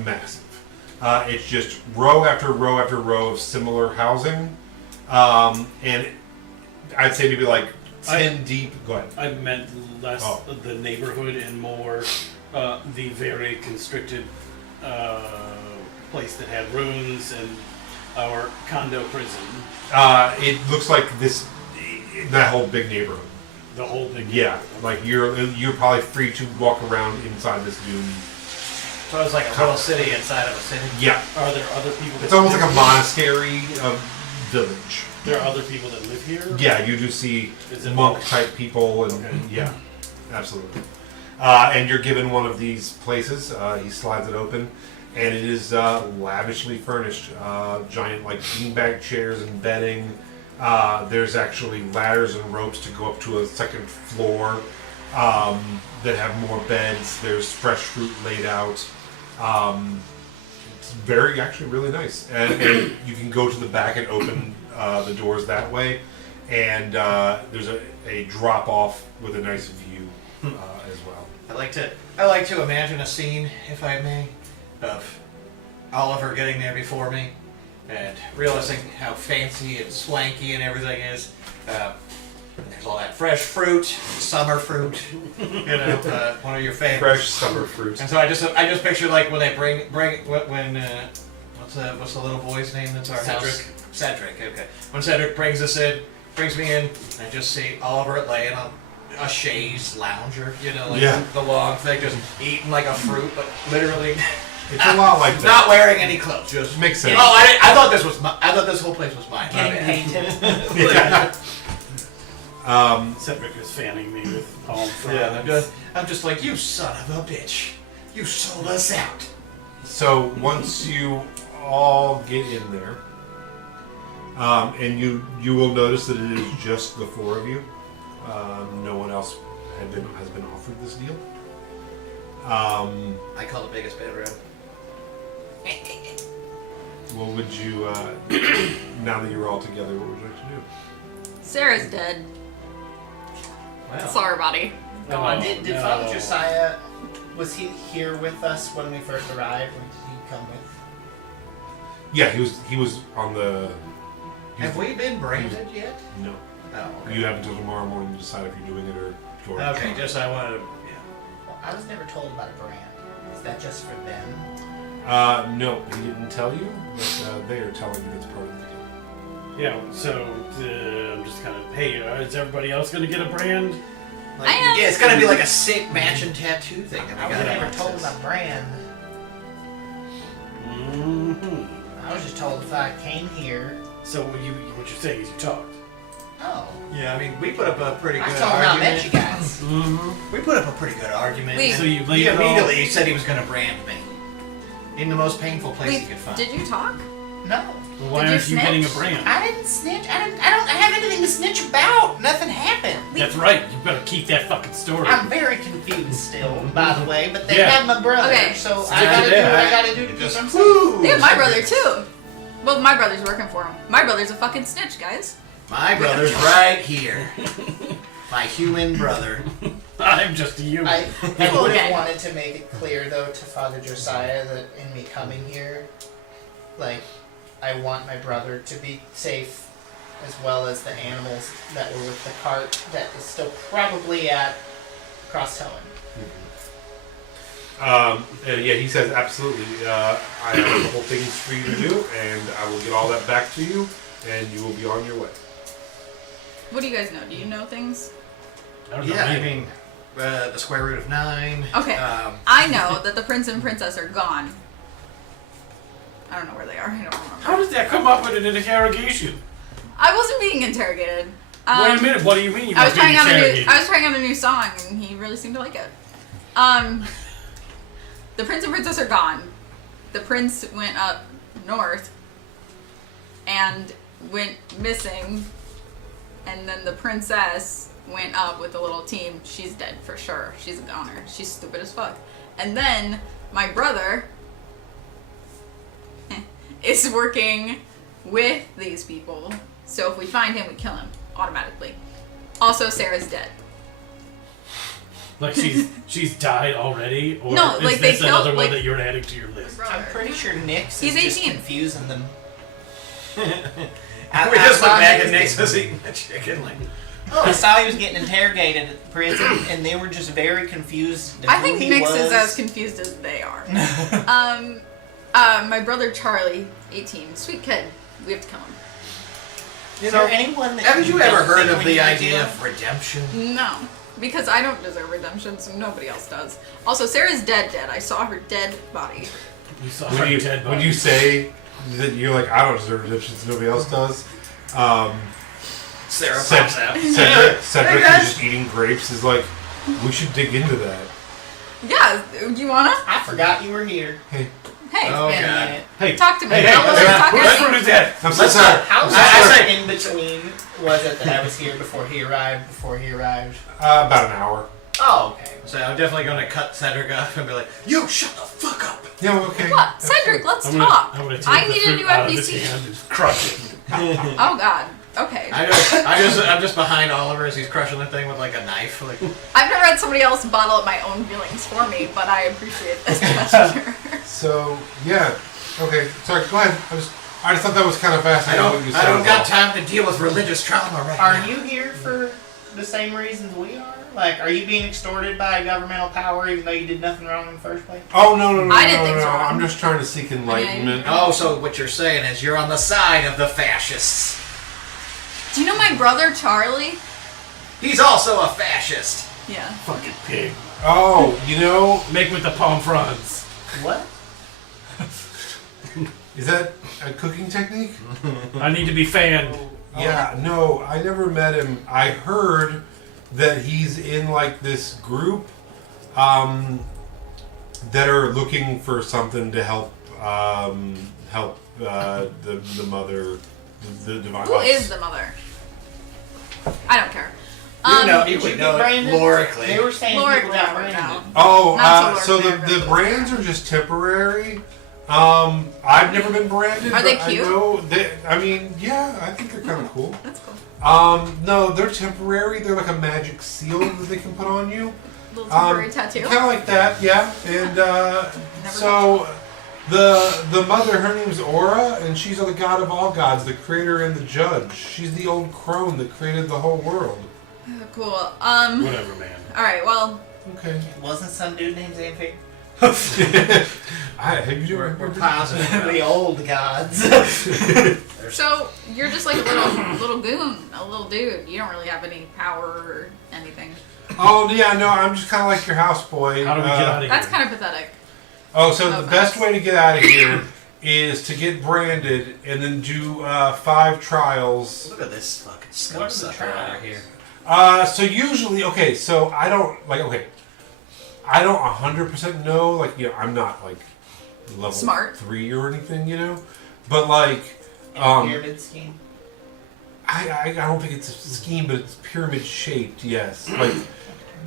massive. It's just row after row after row of similar housing, and I'd say maybe like 10 deep. Go ahead. I meant less the neighborhood and more the very constricted place that had ruins and our condo prison. It looks like that whole big neighborhood. The whole thing. Yeah, like you're probably free to walk around inside this Doom. So it's like a little city inside of a city. Yeah, Are there other people? it's almost like a monastery village. There are other people that live here. Yeah, you do see Is it monk type people, and Okay. yeah, absolutely. And you're given one of these places. He slides it open, and it is lavishly furnished. Giant like beanbag chairs and bedding. There's actually ladders and ropes to go up to a second floor that have more beds. There's fresh fruit laid out. It's actually really nice. And you can go to the back and open the doors that way. And there's a drop off with a nice view as well. I like to imagine a scene, if I may, of Oliver getting there before me and realizing how fancy and swanky and everything is. There's all that fresh fruit, summer fruit, one of your favorites. Fresh summer fruit. And so I just picture like when they bring when what's the little boy's name that's our Cedric. house? Cedric. Okay. When Cedric brings me in, I just see Oliver laying on a chaise lounger, like Yeah. the long thing, just eating like a fruit, but literally It's a lot like that. not wearing any clothes. Just Makes sense. Oh, I thought this was I thought this whole place was mine. My Getting bad. painted. Yeah. Cedric is fanning me with palm Yeah, fronds. I'm just like, you son of a bitch. You sold us out. So once you all get in there, and you will notice that it is just the four of you. No one else has been offered this deal. I call the biggest bedroom. What would you, now that you're all together, what would you like to do? Sarah's dead. Wow. Sorry, buddy. Oh, Did no. Father Josiah, was he here with us when we first arrived, or did he come with? Yeah, he was on the. Have we been branded yet? No. No. Okay. You have until tomorrow morning to decide if you're doing it or. Okay, just I wanted to. Well, I was never told about a brand. Is that just for them? No, he didn't tell you, but they are telling you it's part of the deal. Yeah, so I'm just kind of, hey, is everybody else going to get a brand? Like, I am. yeah, it's gonna be like a sick matching tattoo thing that I we was got. never told about brand. Mm-hmm. I was just told if I came here. So what you're saying is you talked. Oh. Yeah, I mean, we put up a pretty I good told him I met argument. you guys. Mm-hmm. We put up a pretty good argument. Wait. and So you laid he it all- immediately said he was gonna brand me in the most painful place he Wait, could find. did you talk? No. Well, why Did you aren't you getting a snitch? brand? I didn't snitch. I don't have anything to snitch about. Nothing happened. That's right. You better keep that fucking story. I'm very confused still, by the way, but they Yeah. have my brother, Okay. so Yeah, I gotta do what yeah. I gotta do to keep Just- them safe. Woo! They have my brother too. Well, my brother's working for him. My brother's a fucking snitch, guys. My brother's right here. My human brother. I'm just a human. I would Okay. have wanted to make it clear, though, to Father Josiah that in me coming here, like, I want my brother to be safe, as well as the animals that were with the cart that is still probably at Cross Towing. Yeah, he says absolutely. I have a couple things for you to do, and I will get all that back to you, and you will be on your way. What do you guys know? Do you know things? I don't know Yeah, I anything. mean, the square root of 9. Okay. I know that the prince and princess are gone. I don't know where they are. I don't remember. How does that come up in an interrogation? I wasn't being interrogated. Wait a minute. What do you mean? You I was must be trying out interrogated? I was trying out a new song, and he really seemed to like it. The prince and princess are gone. The prince went up north and went missing, and then the princess went up with a little team. She's dead for sure. She's a goner. She's stupid as fuck. And then my brother is working with these people. So if we find him, we kill him automatically. Also, Sarah's dead. Like she's died already, or No, is like, they this killed, another like- one that you're adding to your list? I'm pretty sure Nyx He's is just 18. confusing them. We just look back and Nick's was eating the chicken. Like, I saw he was getting interrogated at the prison, and they were just very confused. I think who he Nyx was. is as confused as they are. My brother Charlie, 18, sweet kid. We have to kill him. Is there anyone that haven't you ever don't heard think of we the need to idea kill? of redemption? No, because I don't deserve redemption, so nobody else does. Also, Sarah's dead. I saw her dead body. You saw When her you, dead when body. you say that you're like, I don't deserve redemption, so nobody else does. Sarah Ced- pops out. Cedric, Hey, guys. who's just eating grapes, is like, we should dig into that. Yeah, you wanna? I forgot you were here. Hey, Hey, Oh, Been a God. minute. Hey, talk to me. Hey, Talk to whose me. fruit is that? I'm so Let's sorry. not- How I say- in between was it that I was here before he arrived? About an hour. Oh, okay. So I'm definitely going to cut Cedric off and be like, "You shut the fuck up." Yeah, okay. What? That's Cedric, let's I'm talk. gonna take I the need a fruit new out of his NPC. hand and crush it. Oh God. Okay. I'm just behind Oliver as he's crushing the thing with like a knife. Like, I've never had somebody else bottle up my own feelings for me, but I appreciate this gesture. So, yeah. Okay, sorry, go ahead. I just thought that was kind of fascinating what you said. I don't got about- time to deal with religious trauma right Are now. you here for the same reasons we are? Like, are you being extorted by a governmental power even though you did nothing wrong in the first place? Oh, no. I did no, things no. wrong. I'm just trying to seek enlightenment. Oh, so what you're saying is you're on the side of the fascists. Do you know my brother Charlie? He's also a fascist. Yeah. Fucking pig. Oh, you know, Make with the palm fronds. What? is that a cooking technique? I need to be fanned. Yeah, no, I never met him. I heard that he's in like this group that are looking for something to help the mother, the divine. Who is the mother? I don't care. You know, Did you you would get know it branded? lorically. They were saying Lord, people got whatever, branded. no. Oh, Not so so the Lord Mayor, brands are just temporary. I've never been branded. Are they but cute? I know I mean, yeah, I think they're kind of cool. That's cool. No, they're temporary. They're like a magic seal that they can put on you. Little temporary tattoo. Kind of like that, yeah. And so the mother, her name's Aura, and she's the god of all gods, the creator and the judge. She's the old crone that created the whole world. Cool. Whatever, man. All right. Well, Okay. Wasn't some dude named Xanfig? Have you We're positive. The old gods. so you're just like a little goon, a little dude. You don't really have any power or anything. Oh yeah, no, I'm just kind of like your houseboy. How do we get out of here? That's kind of pathetic. Oh, so Oh, the best nice. way to get out of here is to get branded and then do 5 trials. Look at this fucking scum What are the sucker over trials? here. So usually, okay, so I don't 100% know, like, you know, I'm not like level Smart. 3 or anything, you know, but like, Pyramid scheme. I don't think it's a scheme, but it's pyramid shaped, yes. Like,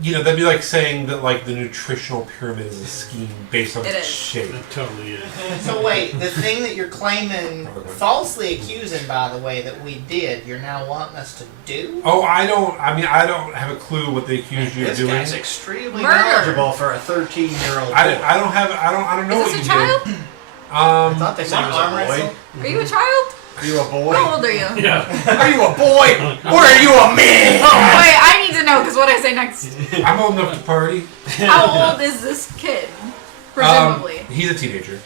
you know, that'd be like saying that like the nutritional pyramid is a scheme based on It its is. shape. It totally is. So wait, the thing that you're claiming, falsely accusing, by the way, that we did, you're now wanting us to do? Oh, I don't have a clue what they accuse you of This doing. guy's extremely Murder. knowledgeable for a 13-year-old boy. I don't know Is what this you a child? did. I thought they said Not he was arm a boy. wrestle? Are you a child? Are you a boy? How old are you? Yeah. Are you a boy? Or are you a man? Oh, wait, I need to know because what I say next. I'm old enough to party. How old is this kid? Presumably. He's a teenager.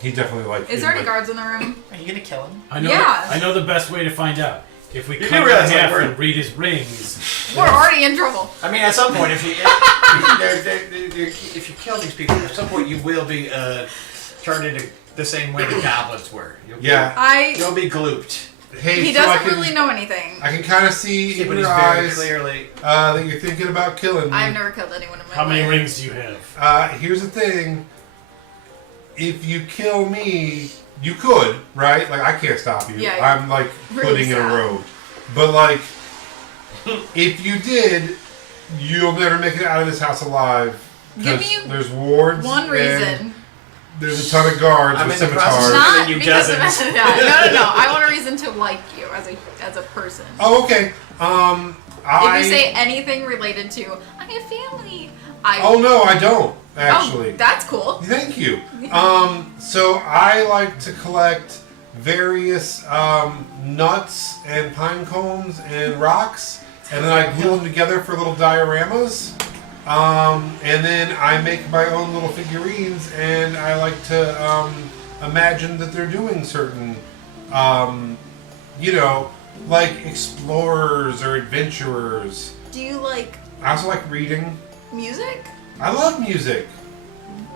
He's definitely like. Is there any guards in the room? Are you gonna kill him? I know. Yeah. I know the best way to find out. If we You cut do realize, in like, half we're- and read his rings. We're already in trouble. I mean, at some point, if you kill these people, at some point you will be turned into the same way the goblins were. Yeah. You'll be glooped. Hey, He so doesn't really know anything. I can kind of see in But your he's very eyes clearly. that you're thinking about killing me. I've never killed anyone in my How life. many rings do you have? Here's the thing. If you kill me, you could, right? Like, I can't stop you. Yeah, I'm, like, really putting in a sad. road. But, like, if you did, you'll never make it out of this house alive. Give 'Cause me there's wards. One and reason. There's a ton of guards I'm with in the process scimitars. of- Not you because of dozens. yeah, no. I want a reason to like you as a person. Oh, okay. If you say anything related to I have family, Oh, no, I don't, actually. Oh, that's cool. Thank you. So I like to collect various nuts and pine cones and rocks, and then I glue them together for little dioramas. And then I make my own little figurines, and I like to imagine that they're doing certain, like explorers or adventurers. Do you like I also like reading. music? I love music.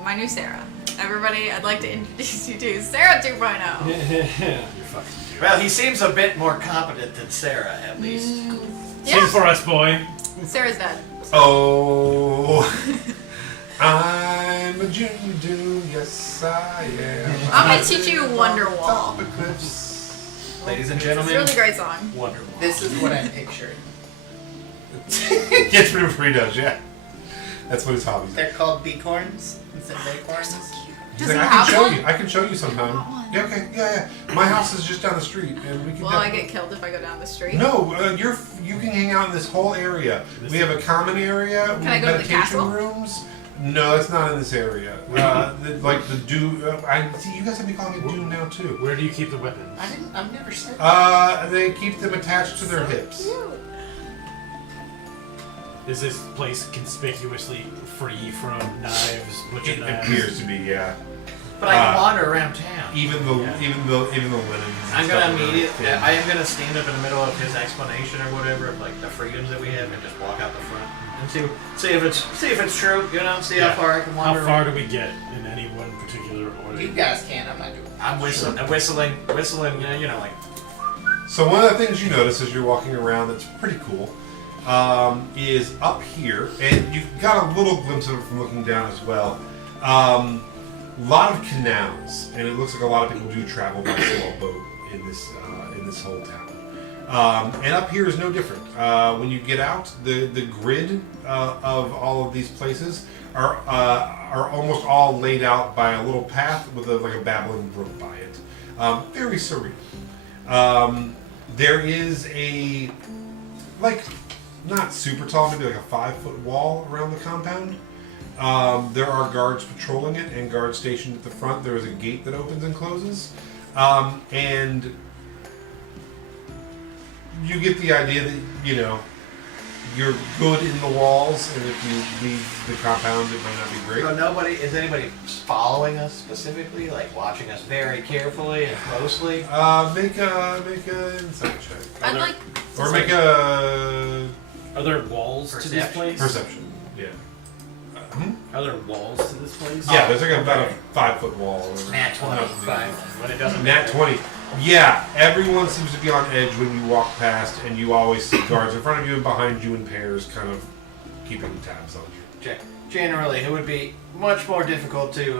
My new Sarah. Everybody, I'd like to introduce you to Sarah 2.0. You're fucking Well, he seems a bit more competent than Sarah, at least. Sing Yeah, for us, boy. Sarah's dead. Oh, I'm a Jundu, yes I am. I'm gonna teach you Wonderwall. Top of cliffs. Ladies and It's a gentlemen, really great song. Wonderful. This is what I'm picturing. Yes, he does, yeah. That's what his hobbies are. They're called beacorns instead of acorns. He's Does like, he I can have show one? you. I can show you sometime. I want one. Yeah, okay, yeah. My house is just down the street, and we can. Will I get killed if I go down the street? No, you can hang out in this whole area. We have a common area. Can I go to the meditation castle? rooms. No, it's not in this area. Like the dune. I see you guys have been calling it dune now too. Where do you keep the weapons? I've never said. They keep them attached to their hips. Cute. Is this place conspicuously free from knives, butcher It knives? appears to be, yeah. But I can wander around town. Even the Yeah. even the linens. and I'm stuff gonna are really immediately. thin. I am gonna stand up in the middle of his explanation or whatever of like the freedoms that we have, and just walk out the front and see if it's true. You know, see Yeah. how far I can How wander. far do we get in any one particular order? You guys can. I'm not doing. I'm whistling. I'm whistling. You know, like. So one of the things you notice as you're walking around that's pretty cool is up here, and you've got a little glimpse of it from looking down as well. A lot of canals, and it looks like a lot of people do travel by small boat in this whole town. And up here is no different. When you get out, the grid of all of these places are almost all laid out by a little path with like a babbling brook by it. Very serene. There is a not super tall, maybe like a 5-foot wall around the compound. There are guards patrolling it and guards stationed at the front. There is a gate that opens and closes. And you get the idea that, you're good in the walls, and if you leave the compound, it might not be great. So is anybody following us specifically, like watching us very carefully and closely? Make a insight check. I'd like. Or make a Are there walls to this Perception. place? perception. Yeah. Are there walls to this place? Yeah, there's like about a 5-foot wall. Nat 20. Fine. When it doesn't. Nat 20. Yeah, everyone seems to be on edge when you walk past, and you always see guards in front of you and behind you in pairs, kind of keeping tabs on you. Generally, it would be much more difficult to,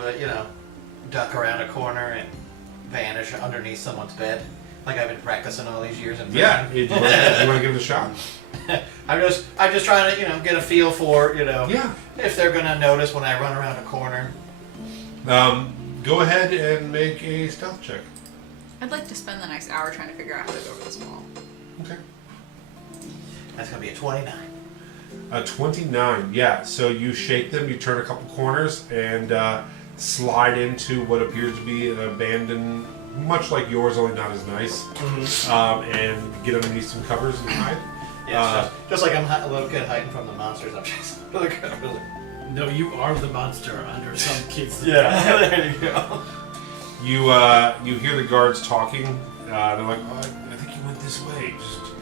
duck around a corner and vanish underneath someone's bed, like I've been practicing all these years in prison. Yeah, do you want to give it a shot? I'm just trying to, get a feel for, Yeah. if they're gonna notice when I run around a corner. Go ahead and make a stealth check. I'd like to spend the next hour trying to figure out how to go over this wall. Okay. That's gonna be a 29. A 29, yeah. So you shake them, you turn a couple corners, and slide into what appears to be an abandoned, much like yours, only not as nice, and get underneath some covers and hide. Yeah, it's just like I'm a little kid hiding from the monsters. I'm just really good. No, you are the monster under some kid's. Yeah, there you go. You hear the guards talking. They're like, oh, I think you went this way. Just,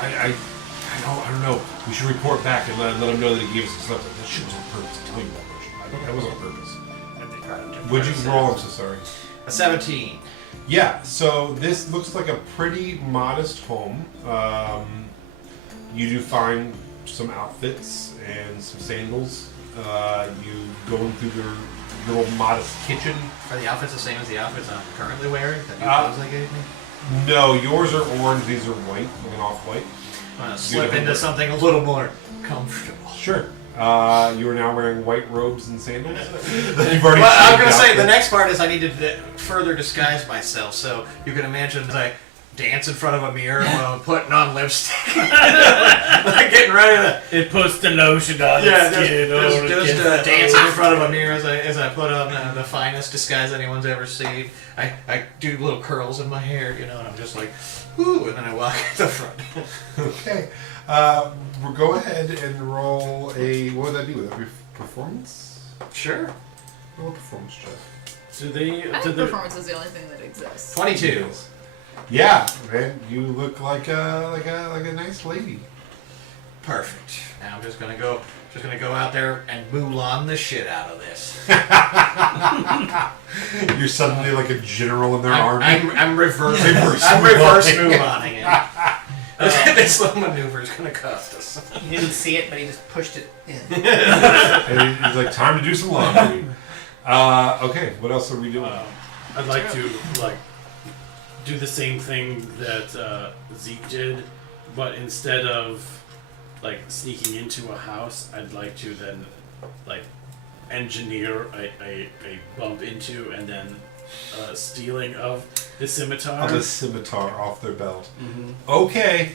I don't know. We should report back and let them know that he gave us the stuff. That shit was on purpose. I tell you that much. That was on purpose. Would you roll? I'm so sorry. A 17. Yeah, so this looks like a pretty modest home. You do find some outfits and some sandals. You go into their little modest kitchen. Are the outfits the same as the outfits I'm currently wearing? The new clothes they gave me? No, yours are orange, these are white, like an off-white. I'm gonna slip into something a little more comfortable. Sure. You are now wearing white robes and sandals. You've already Well, I'm changed gonna say outfit. the next part is I need to further disguise myself. So you can imagine as I dance in front of a mirror while I'm putting on lipstick, like getting ready to. It puts the lotion on Yeah, the skin. just dancing in front of a mirror as I put on the finest disguise anyone's ever seen. I do little curls in my hair, you know, and I'm just like, ooh, and then I walk at the front. Okay. We'll go ahead and roll a. What would that be? Would that be performance? Sure. Roll a performance check. Do they? I Do think the performance is the only thing that exists. 22. Yeah, man, you look like a nice lady. Perfect. Now I'm just gonna go out there and Mulan the shit out of this. You're suddenly like a general in their army. I'm reverse. Reverse I'm reverse Mulaning. Mulaning it. This little maneuver is gonna cost us. He didn't see it, but he just pushed it in. And he's like, time to do some laundry. Okay, what else are we doing? I'd like to do the same thing that Zeke did, but instead of sneaking into a house, I'd like to then engineer a bump into and then stealing of the scimitar. On the scimitar off their belt. Mm-hmm. Okay.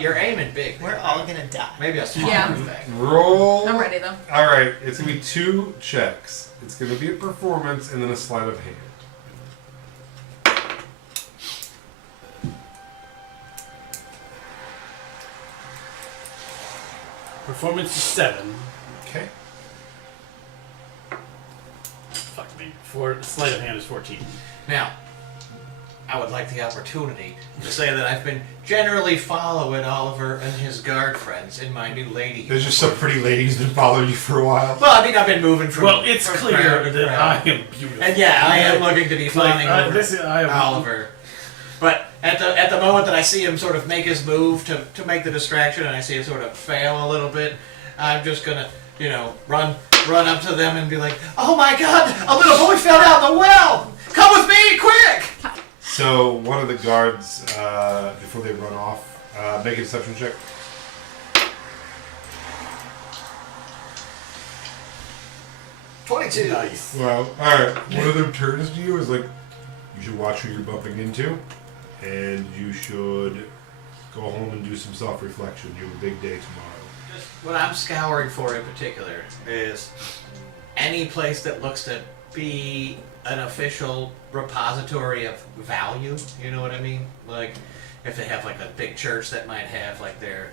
You're aiming big. We're all gonna die. Maybe a small Yeah. thing. Roll. I'm ready though. All right, it's gonna be 2 checks. It's gonna be a performance and then a sleight of hand. Performance is 7. Okay. Fuck me. Sleight of hand is 14. Now, I would like the opportunity to say that I've been generally following Oliver and his guard friends in my new lady. There's just some pretty lady who's been following you for a while. Well, I mean, I've been moving from. Well, it's from clear crowd to that crowd. I am beautiful. And yeah, I am looking to be fawning over I am Oliver. But at the moment that I see him sort of make his move to make the distraction, and I see him sort of fail a little bit, I'm just gonna, run up to them and be like, "Oh my God, a little boy fell down the well! Come with me, quick!" So one of the guards, before they run off, make a deception check. "22." Nice. Well, alright. One of them turns to you is like, you should watch who you're bumping into, and you should go home and do some self-reflection. You have a big day tomorrow. Just what I'm scouring for in particular is any place that looks to be an official repository of value. You know what I mean? Like if they have like a big church that might have like their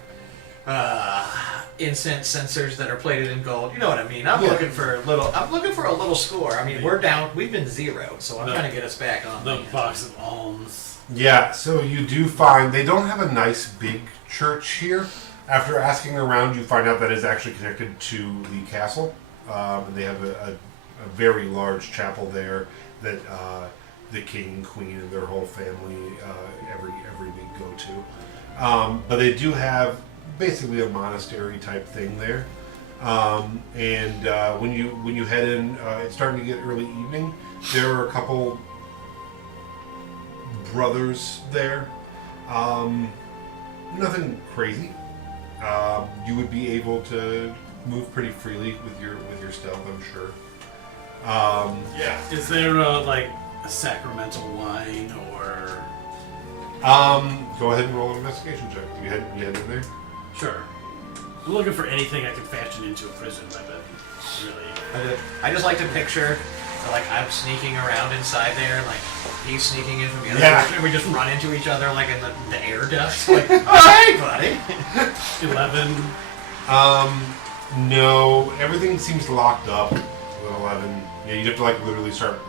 incense sensors that are plated in gold. You know what I mean? I'm Yeah. looking for a little score. I mean, we're down. We've been zeroed, so I'm trying to get us back on. The box of alms. Yeah, so you do find they don't have a nice big church here. After asking around, you find out that it's actually connected to the castle. And they have a very large chapel there that the king and queen and their whole family every week go to. But they do have basically a monastery type thing there. And when you head in, it's starting to get early evening. There are a couple brothers there. Nothing crazy. You would be able to move pretty freely with your stealth, I'm sure. Yeah. Is there a sacramental wine or? Go ahead and roll an investigation check. You head in there. Sure. I'm looking for anything I can fashion into a prison weapon. Really. I just like to picture, I'm sneaking around inside there, and he's sneaking in from the other Yeah. direction, and we just run into each other in the air dust. Like, oh, hey, buddy. 11. No, everything seems locked up with 11. Yeah, you'd have to literally start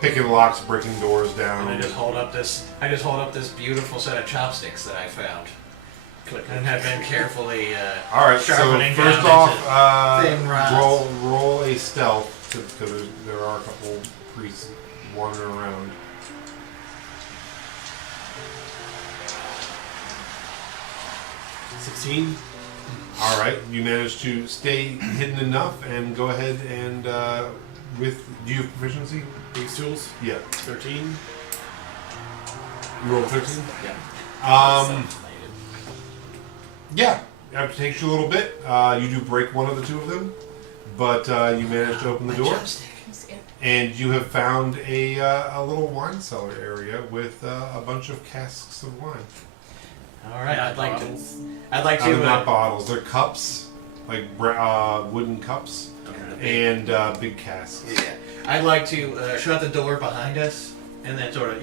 picking locks, breaking doors down. And I just hold up this beautiful set of chopsticks that I found. And have been carefully All right. So sharpening first down into off, thin rods. roll a stealth because there are a couple priests wandering around. All right, you managed to stay hidden enough and go ahead and with. Do you have proficiency? These tools? Yeah. 13. You rolled 13. Yeah. Yeah. It takes you a little bit. You do break one of the two of them, but you manage to open the door, and you have found a little wine cellar area with a bunch of casks of wine. All right, Not I'd like bottles. to. I'd like They're to. not bottles; they're cups, like wooden cups, and big casks. Yeah, I'd like to shut the door behind us and then sort of,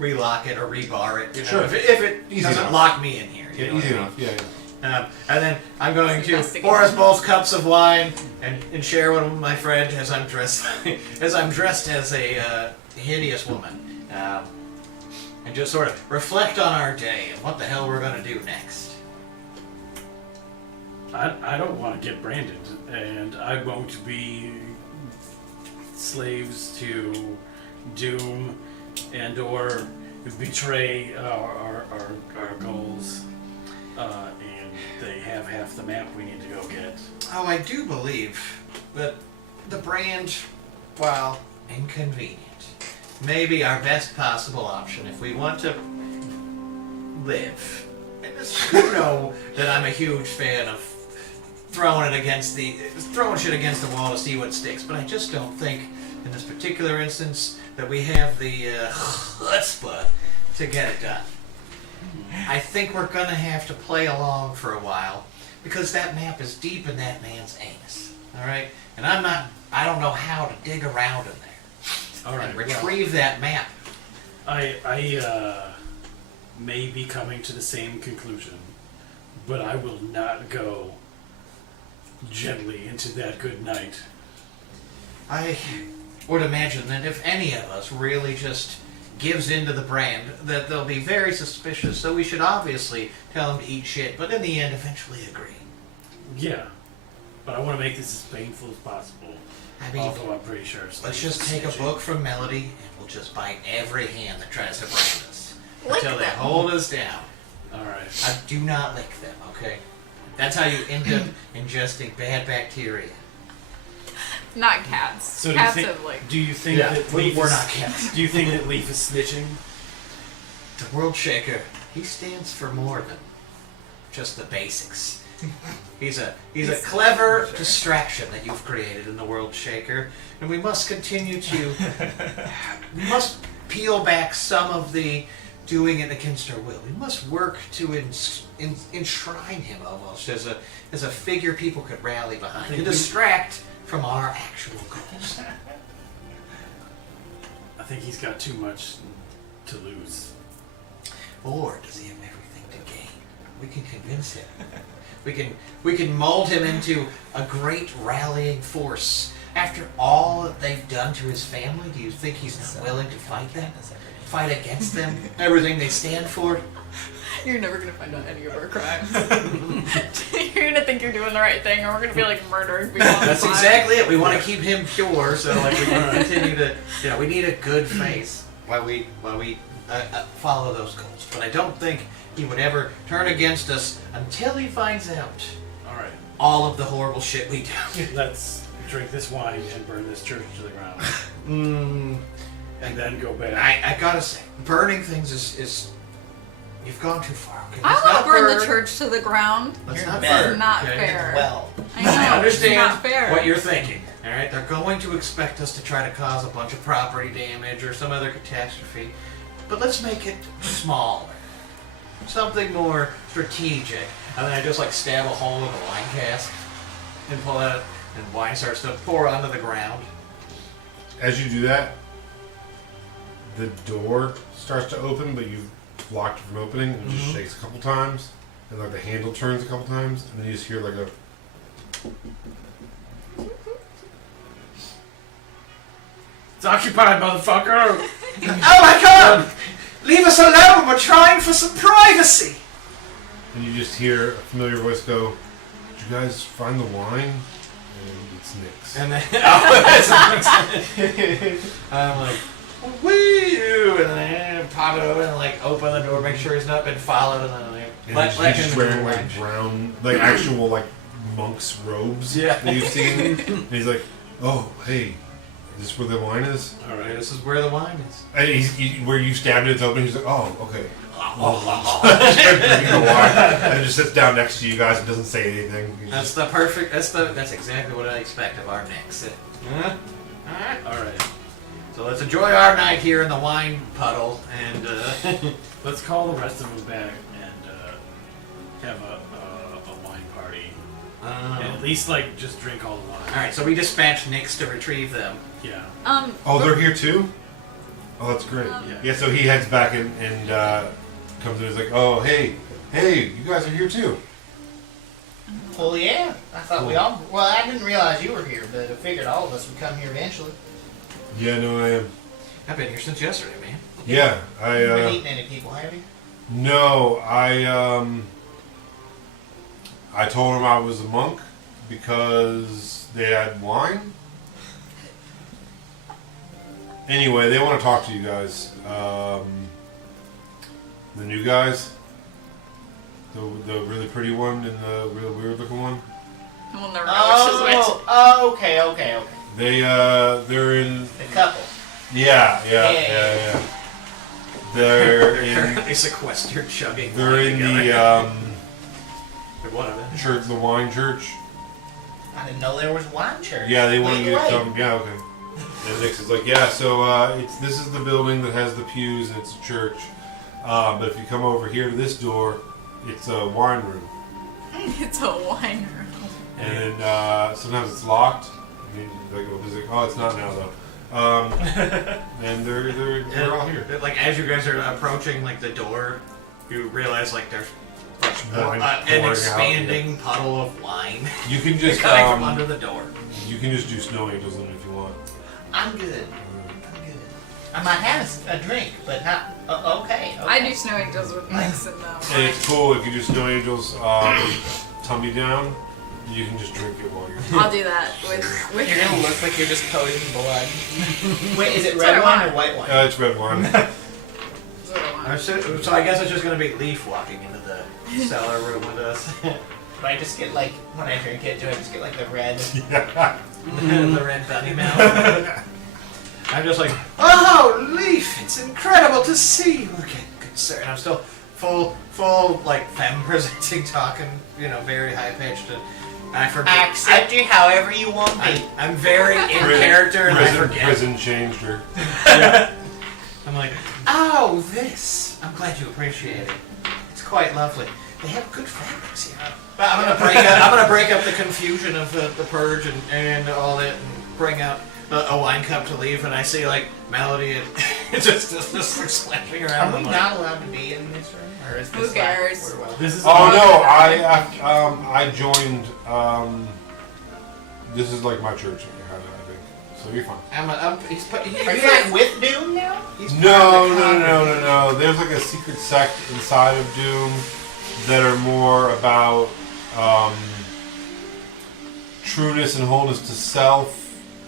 relock it or rebar it. Sure. If it Easy doesn't enough. lock me in here. You Yeah, know easy what I enough. mean? Yeah. And then I'm going to Investigate. pour us both cups of wine and share one with my friend as I'm dressed as a hideous woman, and just sort of reflect on our day and what the hell we're gonna do next. I don't want to get branded, and I won't be slaves to doom and or betray our goals. And they have half the map we need to go get. Oh, I do believe that the brand, while inconvenient, may be our best possible option if we want to live. And you know that I'm a huge fan of throwing shit against the wall to see what sticks. But I just don't think, in this particular instance, that we have the chutzpah to get it done. I think we're gonna have to play along for a while because that map is deep in that man's anus. All right, and I don't know how to dig around in there All right. and retrieve that map. I may be coming to the same conclusion, but I will not go gently into that good night. I would imagine that if any of us really just gives into the brand, that they'll be very suspicious. So we should obviously tell them to eat shit, but in the end, eventually agree. Yeah, but I want to make this as painful as possible. I mean, Although I'm pretty sure. let's just take a book from Melody and we'll just bite every hand that tries to brand us Lick until they them. hold us down. All right. I do not lick them, okay? That's how you end up ingesting bad bacteria. Not cats. So Cats do you have think? like. Do you think Yeah, that we're Leaf not is, cats. Do you think that Leaf is snitching? The World Shaker, he stands for more than just the basics. He's a clever distraction that you've created in the World Shaker, and we must continue to. We must peel back some of the doing it against our will. We must work to enshrine him almost as a figure people could rally behind to distract from our actual goals. I think he's got too much to lose. Or does he have everything to gain? We can convince him. We can mold him into a great rallying force. After all that they've done to his family, do you think he's not willing to fight them? Fight against them? Everything they stand for? You're never gonna find out any of our crimes. You're gonna think you're doing the right thing, or we're gonna be like murdering people. on the That's spot. exactly it. We want to keep him pure, so like we can continue to. We need a good face while we follow those goals. But I don't think he would ever turn against us until he finds out All right. all of the horrible shit we do. Let's drink this wine and burn this church to the ground, Mm, and then go back. I gotta say, burning things is you've gone too far. Okay? I Let's want not to burn burn. the church to the ground. Let's You're not mad. burn. Not okay? fair. Well, I know. I understand It's not fair. what you're thinking. All right, they're going to expect us to try to cause a bunch of property damage or some other catastrophe, but let's make it smaller, something more strategic. And then I just like stab a hole in the wine cask and pull out, and wine starts to pour onto the ground. As you do that, the door starts to open, but you've blocked it from opening, and it just shakes a couple times, and like the handle turns a couple times, and then you just hear like a. It's occupied, motherfucker. Oh my God! Leave us alone. We're trying for some privacy. And you just hear a familiar voice go, "Did you guys find the wine?" And it's Nick's. And then I'm like, woo, and then pop it open and like open the door, make sure he's not been followed, and then like, And let he's just him wearing watch. like brown, like actual like monk's robes Yeah. that you've seen. And he's like, "Oh, hey, is this where the wine is?" All right, this is where the wine is. And where you stabbed it, it's open. He's like, "Oh, okay." Drinking the wine, and then just sits down next to you guys and doesn't say anything. He's That's the perfect. That's exactly what I expect of our next. Huh? All right. So let's enjoy our night here in the wine puddle, and Let's call the rest of them back and have a wine party. And at least like just drink all the wine. all right. So we dispatch Nix to retrieve them. Yeah. Oh, they're here too? Oh, that's great. Yeah, so he heads back and comes in and is like, "Oh, hey, you guys are here too." Well, yeah. I thought we all. Well, I didn't realize you were here, but I figured all of us would come here eventually. Yeah, no, I am. I've been here since yesterday, man. Yeah, You haven't eaten any people, have you? No, I told him I was a monk because they had wine. Anyway, they want to talk to you guys. The new guys. The really pretty one and the really weird looking one. Well, never know which is which. Oh, okay. They're in. The couple. Yeah. They're They're in. currently sequestered, chugging. They're wine in together. the One of them. church, the wine church. I didn't know there was wine church. Yeah, they want Lead you the to way. come. Yeah, okay. And Nix is like, yeah. So this is the building that has the pews and it's a church. But if you come over here to this door, it's a wine room. It's a wine room. And then sometimes it's locked. I mean, like, oh, it's not now though. And they're all here. Like as you guys are approaching like the door, you realize like there's Wine pouring an out, expanding puddle of wine You can just coming from under the door. you can just do snow angels in it if you want. I'm good. I might have a drink, but not. Okay. I do snow angels with Lex in them. And it's cool if you do snow angels tummy down. You can just drink it while you're. I'll do that with You're gonna look like you're just coated in blood. Wait, is it That's what red I wine want. or white wine? It's red wine. That's what I want. So I guess it's just gonna be Leaf walking into the cellar room with us. But I just get like when I drink it, do I just get like the red? The red bunny mouth. I'm just like, oh, Leaf! It's incredible to see you again, good sir. And I'm still full, like femme presenting, talking, very high pitched, and I forget. I accept you however you want me. I'm very in character, and I forget. Prison changed her. I'm like, oh, this. I'm glad you appreciate it. It's quite lovely. They have good fabrics here. But I'm gonna break up the confusion of the purge and all that, and bring out a wine cup to leave, and I see like Melody and just like splashing around. Are we I'm not allowed to be in this room, or is this Who cares? Like, This is Oh no! I joined. This is like my church. I think. So you're fine. are you like with Doom now? He's part of the congregation. No. There's like a secret sect inside of Doom that are more about trueness and wholeness to self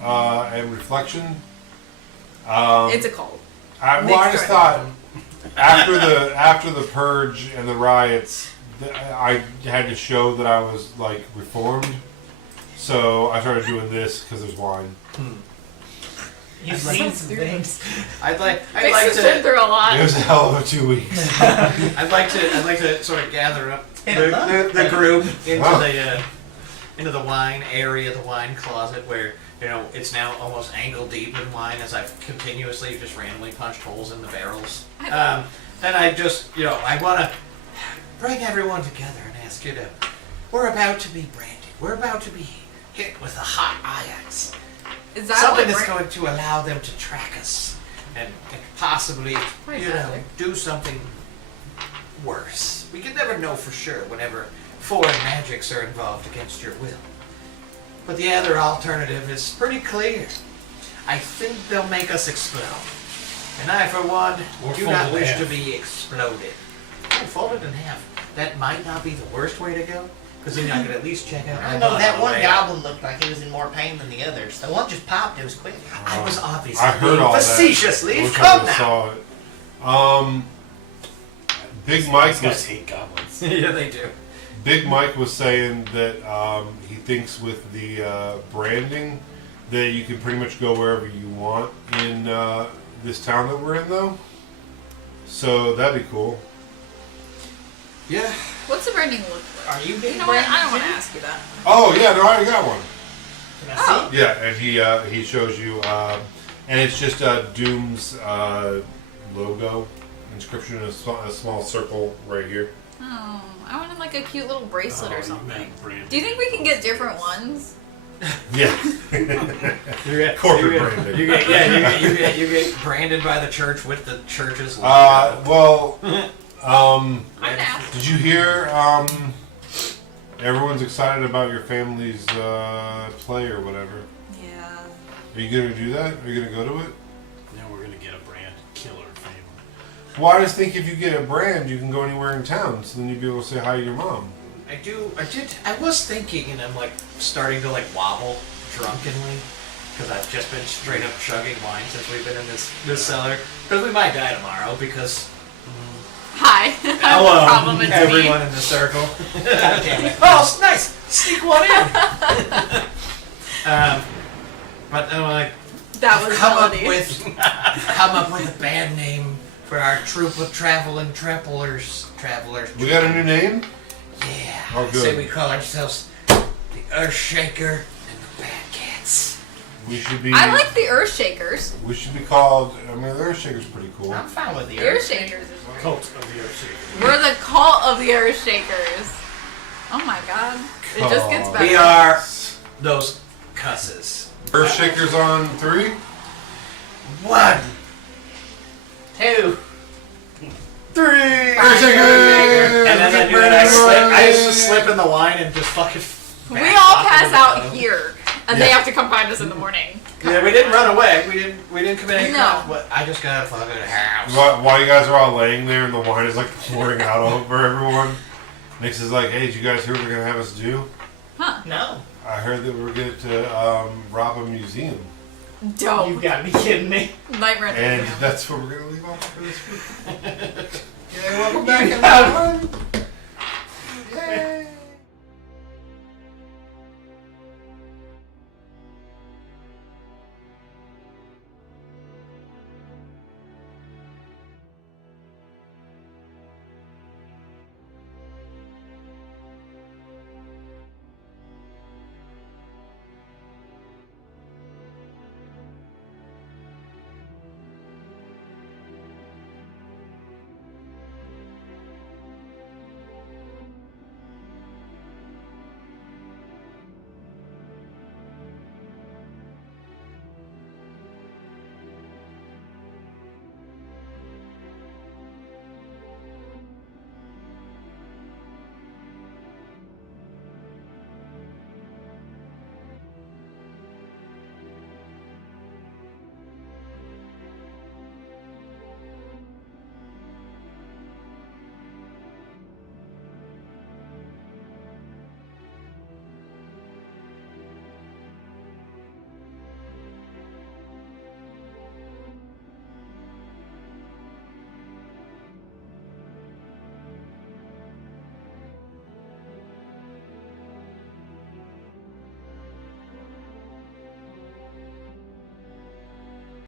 and reflection. It's a cult. I just thought after the purge and the riots, I had to show that I was like reformed. So I started doing this because there's wine. You've seen some things. I'd like Lex has been to. through a lot. It was a hell of a 2 weeks. I'd like to sort of gather up the group into the wine area, the wine closet, where it's now almost ankle deep in wine as I've continuously just randomly punched holes in the barrels. And I just I want to bring everyone together and ask you to. We're about to be branded. We're about to be hit with a hot Ajax. Is that Something what that's going to allow them to track us and possibly, magic. do something worse. We can never know for sure whenever foreign magics are involved against your will. But the other alternative is pretty clear. I think they'll make us explode. And I, for one, Or do not fold in wish to half. be exploded. Oh, folded in half. That might not be the worst way to go. Because then I could at least check out. I don't know, that one goblin looked like he was in more pain than the others. The one just popped, it was quick. I was obviously I heard being all that. facetiously. I wish I Come would've now. saw it. Big Mike These guys was hate goblins. Yeah, they do. Big Mike was saying that he thinks with the branding that you can pretty much go wherever you want in this town that we're in, though. So that'd be cool. Yeah. What's the branding look like? Are you You big know what? I Brandon, don't want to too? ask you that. Oh yeah, no, I already got one. Can I Oh. see? Yeah, and he shows you, and it's just Doom's logo inscription in a small circle right here. Oh, I wanted like a cute little bracelet Oh, or you something. meant branding. Do you think we can get different ones? Yeah, You get corporate you get, branding. You get you get branded by the church with the church's logo. Well, I'm gonna ask. did you hear? Everyone's excited about your family's play or whatever. Yeah. Are you gonna do that? Are you gonna go to it? Now we're gonna get a brand killer family. Well, I just think if you get a brand, you can go anywhere in town, so then you'd be able to say hi to your mom. I was thinking, and I'm like starting to like wobble drunkenly because I've just been straight up chugging wine since we've been in this cellar. Because we might die tomorrow. Because Hi. hello, Problem it's everyone me. in the circle. God damn it! Oh, nice. Sneak one in. But I'm like, That was come melody. up with a band name for our troop of travelers. We got a new name? Yeah. Oh, I say good. we call ourselves the Earthshaker and the Bad Cats. We should be. I like the Earth Shakers. We should be called. I mean, the Earthshaker's pretty cool. I'm fine with the The Earth Earth. Shakers is great. Cult of the Earthshaker. We're the cult of the Earth Shakers. Oh my god. It just gets better. We are those cusses. Earthshaker's on 3. 1, 2, 3. And then I used to slip in the wine and just fucking. We back all off pass into the out bottom. here, and they have to come find us in the morning. Yeah, we didn't run away. We didn't commit any No. crimes. But I just got a fucking house. While you guys are all laying there and the wine is like pouring out over everyone, Nix is like, "Hey, did you guys hear what they're gonna have us do? No. I heard that we're going to rob a museum, Dope. You gotta be kidding me. Nightmare at the and Museum. that's what we're gonna leave off for this week." Yeah, welcome back, everyone.